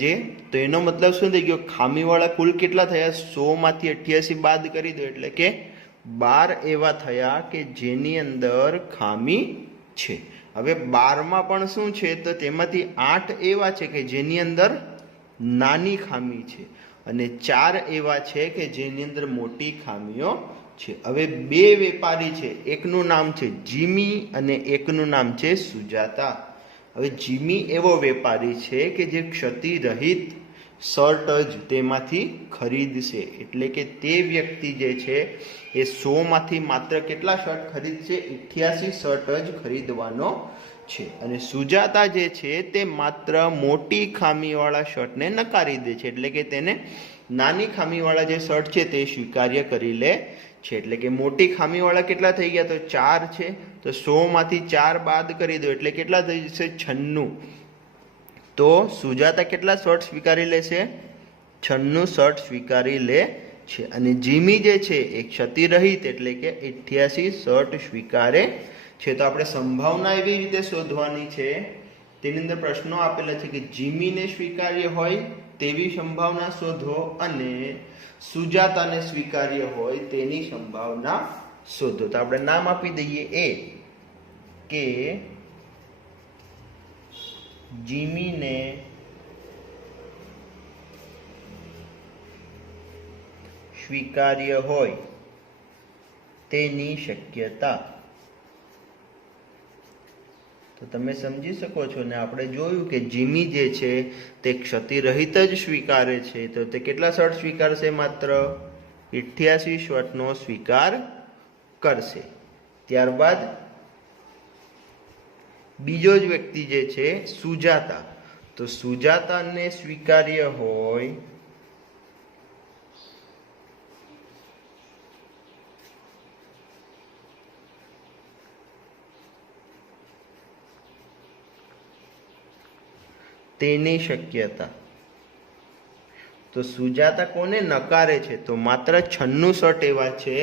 તો એનો મતલબ શું થઈ ગયો? ખામીવાળા કુલ કેટલા થયા? 100 માંથી 88 બાદ કરી દો એટલે કે 12 એવા થયા કે જેની અંદર ખામી છે. હવે 12માં પણ શું છે? તો તેમાંથી 8 એવા છે કે જેની અંદર નાની ખામી છે અને 4 એવા છે કે જેની અંદર મોટી ખામીઓ છે. હવે 2 વેપારી છે, એકનું નામ છે જીમી અને એકનું નામ છે સુજાતા. હવે જીમી એવો વેપારી છે કે જે ક્ષતિરહિત શર્ટ જ તેમાંથી ખરીદશે, એટલે કે તે વ્યક્તિ જે છે એ 100 માંથી માત્ર કેટલા શર્ટ ખરીદશે? 88 શર્ટ જ ખરીદવાનો છે. અને સુજાતા જે છે તે માત્ર મોટી ખામીવાળા શર્ટને નકારી દે છે, એટલે કે તેને નાની ખામીવાળા જે શર્ટ છે તે સ્વીકાર્ય કરી લે છે. એટલે કે મોટી ખામીવાળા કેટલા થઈ ગયા? તો 4 છે. તો 100 માંથી 4 બાદ કરી દો એટલે કેટલા થઈ જશે? 96. તો સુજાતા કેટલા શર્ટ સ્વીકારી લેશે? 96 શર્ટ સ્વીકારી લે છે. અને જીમી જે છે એ ક્ષતિરહિત એટલે કે 88 શર્ટ સ્વીકારે છે. તો આપણે સંભાવના એવી રીતે શોધવાની છે, તેની અંદર પ્રશ્નો આપેલા છે કે જીમીને સ્વીકાર્ય હોય તેવી સંભાવના શોધો અને સુજાતાને સ્વીકાર્ય હોય તેની સંભાવના શોધો. તો આપણે નામ આપી દઈએ એ કે જીમીને સ્વીકાર્ય હોય તેની શક્યતા. તો તમે સમજી શકો છો ને, આપણે જોયું કે જીમી જે છે તે ક્ષતિરહિત જ સ્વીકારે છે. તો તે કેટલા શર્ટ સ્વીકારશે? માત્ર 88 શર્ટનો સ્વીકાર કરશે. ત્યારબાદ બીજો જ વ્યક્તિ જે છે સુજાતા, તો સુજાતાને સ્વીકાર્ય હોય તેની શક્યતા. તો સુજાતા કોને નકારે છે? તો માત્ર 96 શર્ટ એવા છે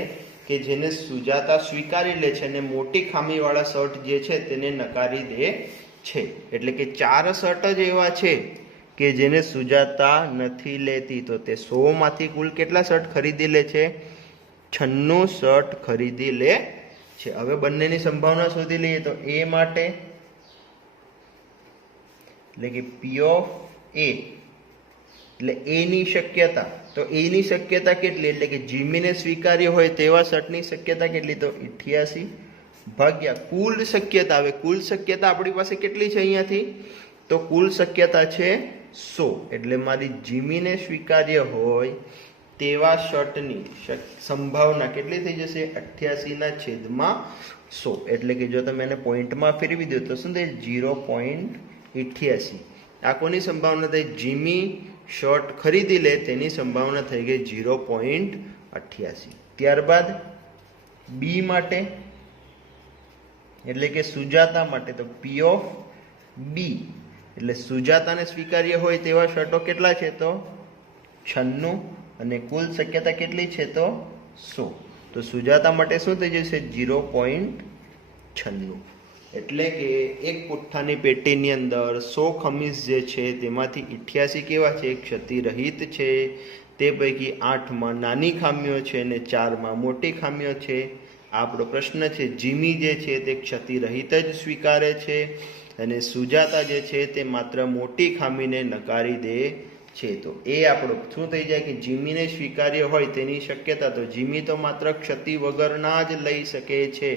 કે જેને સુજાતા સ્વીકારી લે છે અને મોટી ખામીવાળા શર્ટ જે છે તેને નકારી દે છે. એટલે કે 4 શર્ટ જ એવા છે કે જેને સુજાતા નથી લેતી. તો તે 100 માંથી કુલ કેટલા શર્ટ ખરીદી લે છે? 96 શર્ટ ખરીદી લે છે. હવે બંનેની સંભાવના શોધી લઈએ. તો એ માટે એટલે કે P of A એટલે A ની શક્યતા. તો A ની શક્યતા કેટલી? એટલે કે જીમીને સ્વીકાર્ય હોય તેવા શર્ટની શક્યતા કેટલી? તો 88 ભાગ્યા કુલ શક્યતા. હવે કુલ શક્યતા આપણી પાસે કેટલી છે અહીંયાથી? તો કુલ શક્યતા છે 100. એટલે મારી જીમીને સ્વીકાર્ય હોય તેવા શર્ટની સંભાવના કેટલી થઈ જશે? 88/100. એટલે કે જો તમે એને પોઈન્ટમાં ફેરવી દો તો શું થાય? 0.88. આ કોની સંભાવના થઈ? જીમી શર્ટ ખરીદી લે તેની સંભાવના થઈ ગઈ 0.88. ત્યારબાદ બી માટે એટલે કે સુજાતા માટે, તો P of B એટલે સુજાતાને સ્વીકાર્ય હોય તેવા શર્ટો કેટલા છે? તો 96 અને કુલ શક્યતા કેટલી છે તો 100. તો સુજાતા માટે શું થઈ જશે 0.96. એટલે કે એક પુઠ્ઠાની પેટીની અંદર 100 ખમીસ જે છે તેમાંથી 88 કેવા છે ક્ષતિરહિત છે. તે પૈકી 8માં નાની ખામીઓ છે અને 4માં મોટી ખામીઓ છે. આપણો પ્રશ્ન છે જીમી જે છે તે ક્ષતિરહિત જ સ્વીકારે છે અને સુજાતા જે છે તે માત્ર મોટી ખામીને નકારી દે છે. તો એ આપણો શું થઈ જાય કે જીમીને સ્વીકાર્ય હોય તેની શક્યતા, તો જીમી તો માત્ર ક્ષતિ વગરના જ લઈ શકે છે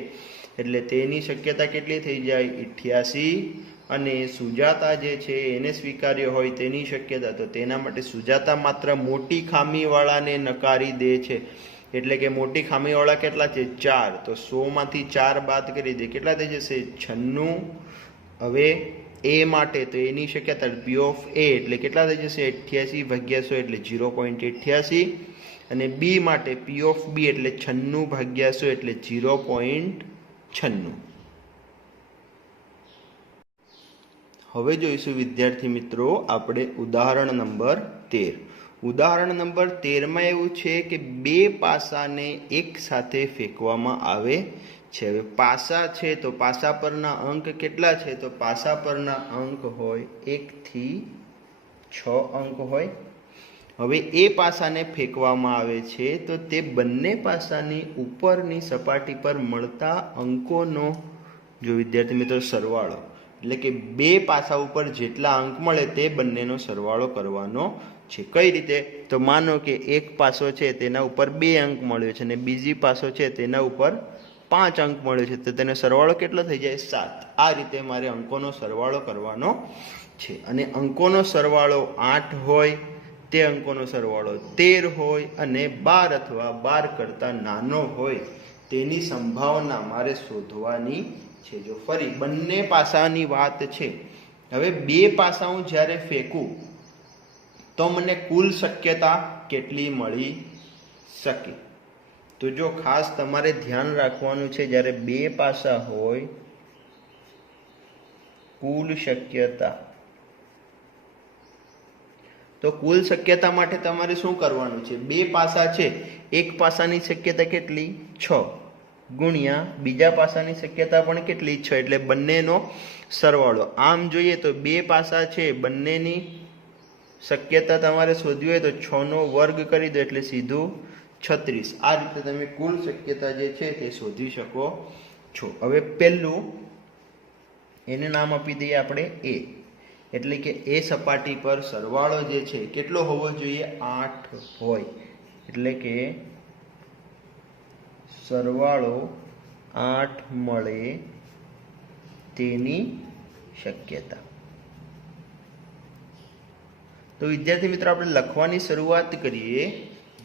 એટલે તેની શક્યતા કેટલી થઈ જાય 88. અને સુજાતા જે છે એને સ્વીકાર્ય હોય તેની શક્યતા, તો તેના માટે સુજાતા માત્ર મોટી ખામીવાળાને નકારી દે છે. એટલે કે મોટી ખામીવાળા કેટલા છે 4. તો 100 માંથી 4 બાદ કરી દે કેટલા થઈ જશે 96. હવે એ માટે તો એની શક્યતા P ઓફ A એટલે કેટલા થઈ જશે 88 ભાગ્યા 100 એટલે 0.88. અને બી માટે P ઓફ B એટલે 96 ભાગ્યા 100 એટલે 0.96. હવે જોઈશું વિદ્યાર્થી મિત્રો આપણે ઉદાહરણ નંબર 13. ઉદાહરણ નંબર 13માં એવું છે કે બે પાસાને એક સાથે ફેંકવામાં આવે છે. હવે પાસા છે તો પાસા પરના અંક કેટલા છે તો પાસા પરના અંક હોય 1 થી 6 અંક હોય. હવે એ પાસાને ફેંકવામાં આવે છે તો તે બંને પાસાની ઉપરની સપાટી પર મળતા અંકોનો જો વિદ્યાર્થી મિત્રો સરવાળો, એટલે કે બે પાસા ઉપર જેટલા અંક મળે તે બંનેનો સરવાળો કરવાનો છે. કઈ રીતે તો માનો કે એક પાસો છે તેના ઉપર 2 અંક મળ્યો છે અને બીજી પાસો છે તેના ઉપર 5 અંક મળ્યો છે, તો તેનો સરવાળો કેટલો થઈ જાય 7. આ રીતે મારે અંકોનો સરવાળો કરવાનો છે. અને અંકોનો સરવાળો 8 હોય, તે અંકોનો સરવાળો 13 હોય અને 12 અથવા 12 કરતાં નાનો હોય તેની સંભાવના મારે શોધવાની છે. જો ફરી બંને પાસાની વાત છે. હવે બે પાસા હું જ્યારે ફેંકું તો મને કુલ શક્યતા કેટલી મળી શકે. તો જો ખાસ તમારે ધ્યાન રાખવાનું છે જ્યારે બે પાસા હોય કુલ શક્યતા, તો કુલ શક્યતા માટે તમારે શું કરવાનું છે બે પાસા છે એક પાસાની શક્યતા કેટલી 6 ગુણ્યા બીજા પાસાની શક્યતા પણ કેટલી 6 એટલે બંનેનો સરવાળો. આમ જોઈએ તો બે પાસા છે બંનેની શક્યતા તમારે શોધવી હોય તો 6 નો વર્ગ કરી દો એટલે સીધું 36. આ રીતે તમે કુલ શક્યતા જે છે તે શોધી શકો છો. હવે પહેલું એને નામ આપી દઈએ આપણે A, એટલે કે એ સપાટી પર સરવાળો જે છે કેટલો હોવો જોઈએ 8 હોય, એટલે કે સરવાળો 8 મળે તેની શક્યતા. તો વિદ્યાર્થી મિત્રો આપણે લખવાની શરૂઆત કરીએ.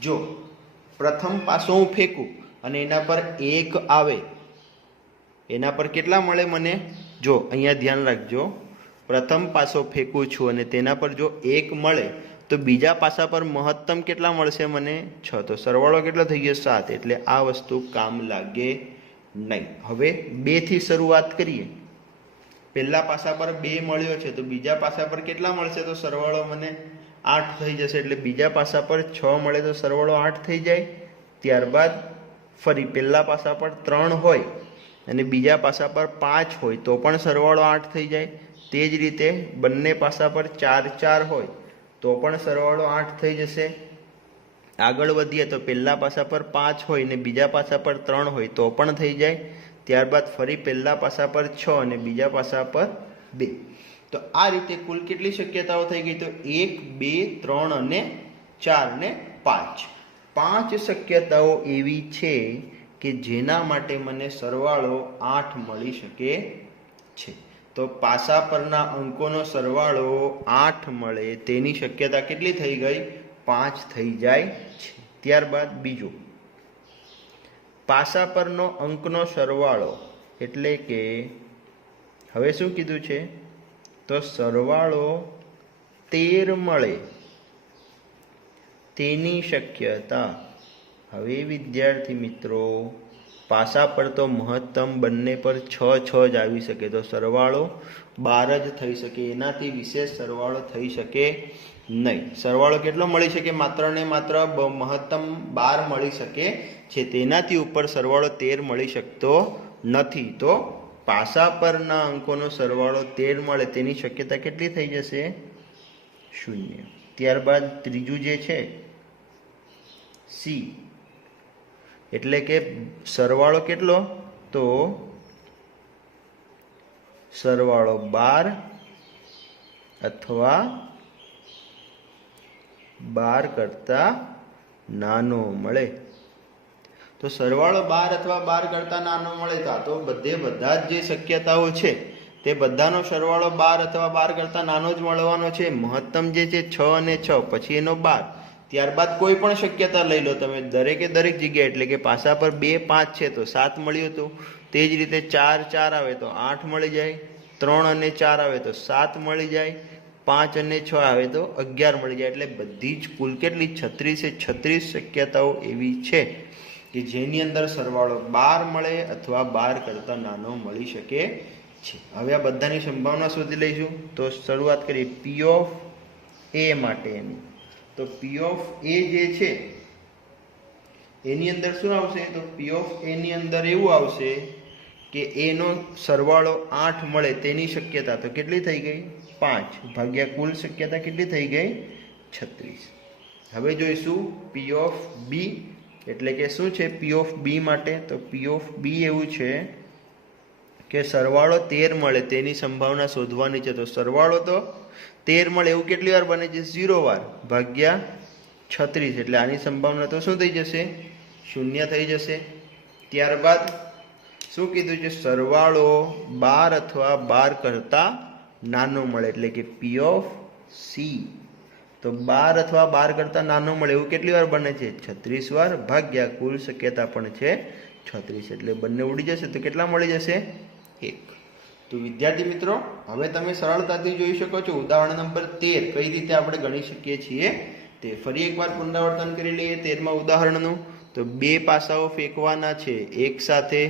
જો પ્રથમ પાસો હું ફેંકું અને એના પર 1 આવે, એના પર કેટલા મળે મને, જો અહીંયા ધ્યાન રાખજો, પ્રથમ પાસો ફેંકું છું અને તેના પર જો 1 મળે તો બીજા પાસા પર મહત્તમ કેટલા મળશે મને 6. તો સરવાળો કેટલો થઈ ગયો 7, એટલે આ વસ્તુ કામ લાગે નહીં. હવે 2 થી શરૂઆત કરીએ. પહેલા પાસા પર 2 મળ્યો છે તો બીજા પાસા પર કેટલા મળશે તો સરવાળો મને 8 થઈ જશે, એટલે બીજા પાસા પર 6 મળે તો સરવાળો 8 થઈ જાય. ત્યારબાદ ફરી પહેલા પાસા પર 3 હોય અને બીજા પાસા પર 5 હોય તો પણ સરવાળો 8 થઈ જાય. તે જ રીતે બંને પાસા પર 4 હોય તો પણ સરવાળો 8 થઈ જશે. આગળ વધીએ તો પહેલા પાસા પર 5 હોય અને બીજા પાસા પર 3 હોય તો પણ થઈ જાય. ત્યારબાદ ફરી પહેલા પાસા પર 6 અને બીજા પાસા પર 2. તો આ રીતે કુલ કેટલી શક્યતાઓ થઈ ગઈ તો 1 2 3 અને 4 ને 5. 5 શક્યતાઓ એવી છે કે જેના માટે મને સરવાળો 8 મળી શકે છે. તો પાસા પરના અંકોનો સરવાળો 8 મળે તેની શક્યતા કેટલી થઈ ગઈ 5 થઈ જાય છે. ત્યારબાદ બીજું, પાસા પરનો અંકનો સરવાળો, એટલે કે હવે શું કીધું છે તો સરવાળો 13 મળે તેની શક્યતા. હવે વિદ્યાર્થી મિત્રો પાસા પર તો મહત્તમ બંને પર 6 જ આવી શકે, તો સરવાળો 12 જ થઈ શકે, એનાથી વિશેષ સરવાળો થઈ શકે નહીં. સરવાળો કેટલો મળી શકે? માત્ર ને માત્ર મહત્તમ 12 મળી શકે છે, તેનાથી ઉપર સરવાળો 13 મળી શકતો નથી. તો પાસા પરના અંકોનો સરવાળો 13 મળે તેની શક્યતા કેટલી થઈ જશે? 0. ત્યારબાદ ત્રીજું જે છે સી, એટલે કે સરવાળો કેટલો? તો સરવાળો 12 અથવા 12 કરતા નાનો મળે. તો સરવાળો 12 અથવા 12 કરતા નાનો મળે તો બધા જ જે શક્યતાઓ છે તે બધાનો સરવાળો 12 અથવા 12 કરતા નાનો જ મળવાનો છે. મહત્તમ જે છે 6 અને 6, પછી એનો 12. ત્યારબાદ કોઈ પણ શક્યતા લઈ લો તમે, દરેકે દરેક જગ્યાએ, એટલે કે પાસા પર 2 5 છે તો 7 મળ્યું હતું. તે જ રીતે 4 4 આવે તો 8 મળી જાય, 3 અને 4 આવે તો 7 મળી જાય, 5 અને 6 આવે તો 11 મળી જાય. એટલે બધી જ કુલ કેટલી? 36 શક્યતાઓ એવી છે કે જેની અંદર સરવાળો 12 મળે અથવા 12 કરતા નાનો મળી શકે છે. હવે આ બધાની સંભાવના શોધી લઈશું. તો શરૂઆત કરીએ પી ઓફ એ માટેની. તો પી ઓફ એ જે છે એની અંદર શું આવશે? તો પી ઓફ એ ની અંદર એવું આવશે કે એનો સરવાળો 8 મળે તેની શક્યતા તો કેટલી થઈ ગઈ? 5 ભાગ્યા કુલ શક્યતા કેટલી થઈ ગઈ? 36. હવે જોઈશું પી ઓફ બી, એટલે કે શું છે પી ઓફ બી માટે? તો પી ઓફ બી એવું છે કે સરવાળો 13 મળે તેની સંભાવના શોધવાની છે. તો સરવાળો તો 13 મળે એવું કેટલી વાર બને છે? 0 વાર ભાગ્યા 36. એટલે આની સંભાવના તો શું થઈ જશે? 0 થઈ જશે. ત્યારબાદ શું કીધું છે? સરવાળો 12 અથવા 12 કરતા નાનો મળે, એટલે કે પી ઓફ સી. તો 12 અથવા 12 કરતા નાનો મળે એવું કેટલી વાર બને છે? 36 વાર ભાગ્યા કુલ શક્યતા પણ છે 36. એટલે બંને ઉડી જશે તો કેટલા મળી જશે? 1. તો વિદ્યાર્થી મિત્રો, હવે તમે સરળતાથી જોઈ શકો છો ઉદાહરણ નંબર 13 કઈ રીતે આપણે ગણી શકીએ છીએ તે. ફરી એકવાર પુનરાવર્તન કરી લઈએ 13મા ઉદાહરણનું. તો બે પાસાઓ ફેંકવાના છે એક સાથે.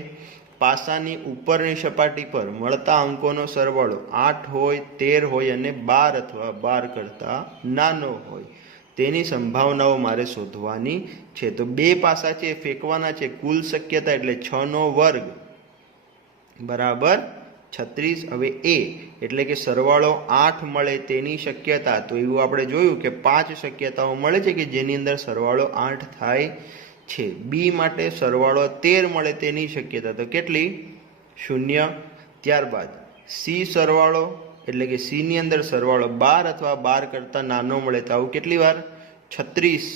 પાસાની ઉપરની સપાટી પર મળતા અંકોનો સરવાળો 8 હોય, 13 હોય અને 12 અથવા 12 કરતા નાનો હોય તેની સંભાવનાઓ મારે શોધવાની છે. તો બે પાસા છે ફેંકવાના છે, કુલ શક્યતા એટલે 6 નો વર્ગ બરાબર 36. હવે એ એટલે કે સરવાળો 8 મળે તેની શક્યતા, તો એવું આપણે જોયું કે 5 શક્યતાઓ મળે છે કે જેની અંદર સરવાળો 8 થાય છે. બી માટે સરવાળો 13 મળે તેની શક્યતા તો કેટલી? 0. ત્યારબાદ સી સરવાળો, એટલે કે સી ની અંદર સરવાળો 12 અથવા 12 કરતા નાનો મળે તો આવું કેટલી વાર? 36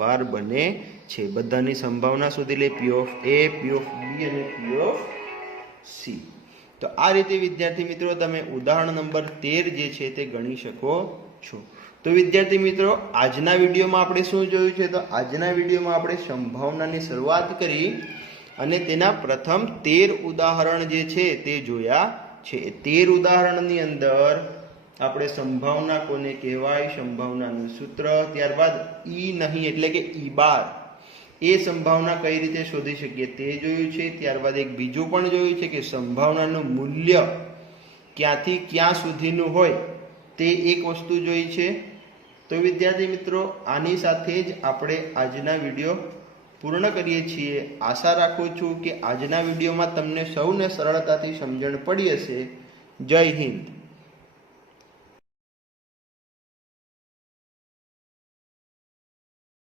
વાર બને છે. બધાની સંભાવના શોધી લે, પી ઓફ એ, પી ઓફ બી અને પી ઓફ સી. તો આ રીતે વિદ્યાર્થી મિત્રો તમે ઉદાહરણ નંબર 13 જે છે તે ગણી શકો છો. તો વિદ્યાર્થી મિત્રો, આજના વિડીયોમાં આપણે શું જોયું છે? તો આજના વિડીયોમાં આપણે સંભાવનાની શરૂઆત કરી અને તેના પ્રથમ 13 ઉદાહરણ જે છે તે જોયા છે. 13 ઉદાહરણની અંદર આપણે સંભાવના કોને કહેવાય, સંભાવનાનું સૂત્ર, ત્યારબાદ ઈ નહીં એટલે કે ઈ બાર એ સંભાવના કઈ રીતે શોધી શકીએ તે જોયું છે. ત્યારબાદ એક બીજું પણ જોયું છે કે સંભાવનાનું મૂલ્ય ક્યાંથી ક્યાં સુધીનું હોય તે એક વસ્તુ જોઈ છે. તો વિદ્યાર્થી મિત્રો, આની સાથે જ આપણે આજના વિડીયો પૂર્ણ કરીએ છીએ. આશા રાખું છું કે આજના વિડીયોમાં તમને સૌને સરળતાથી સમજણ પડી હશે. જય હિન્દ.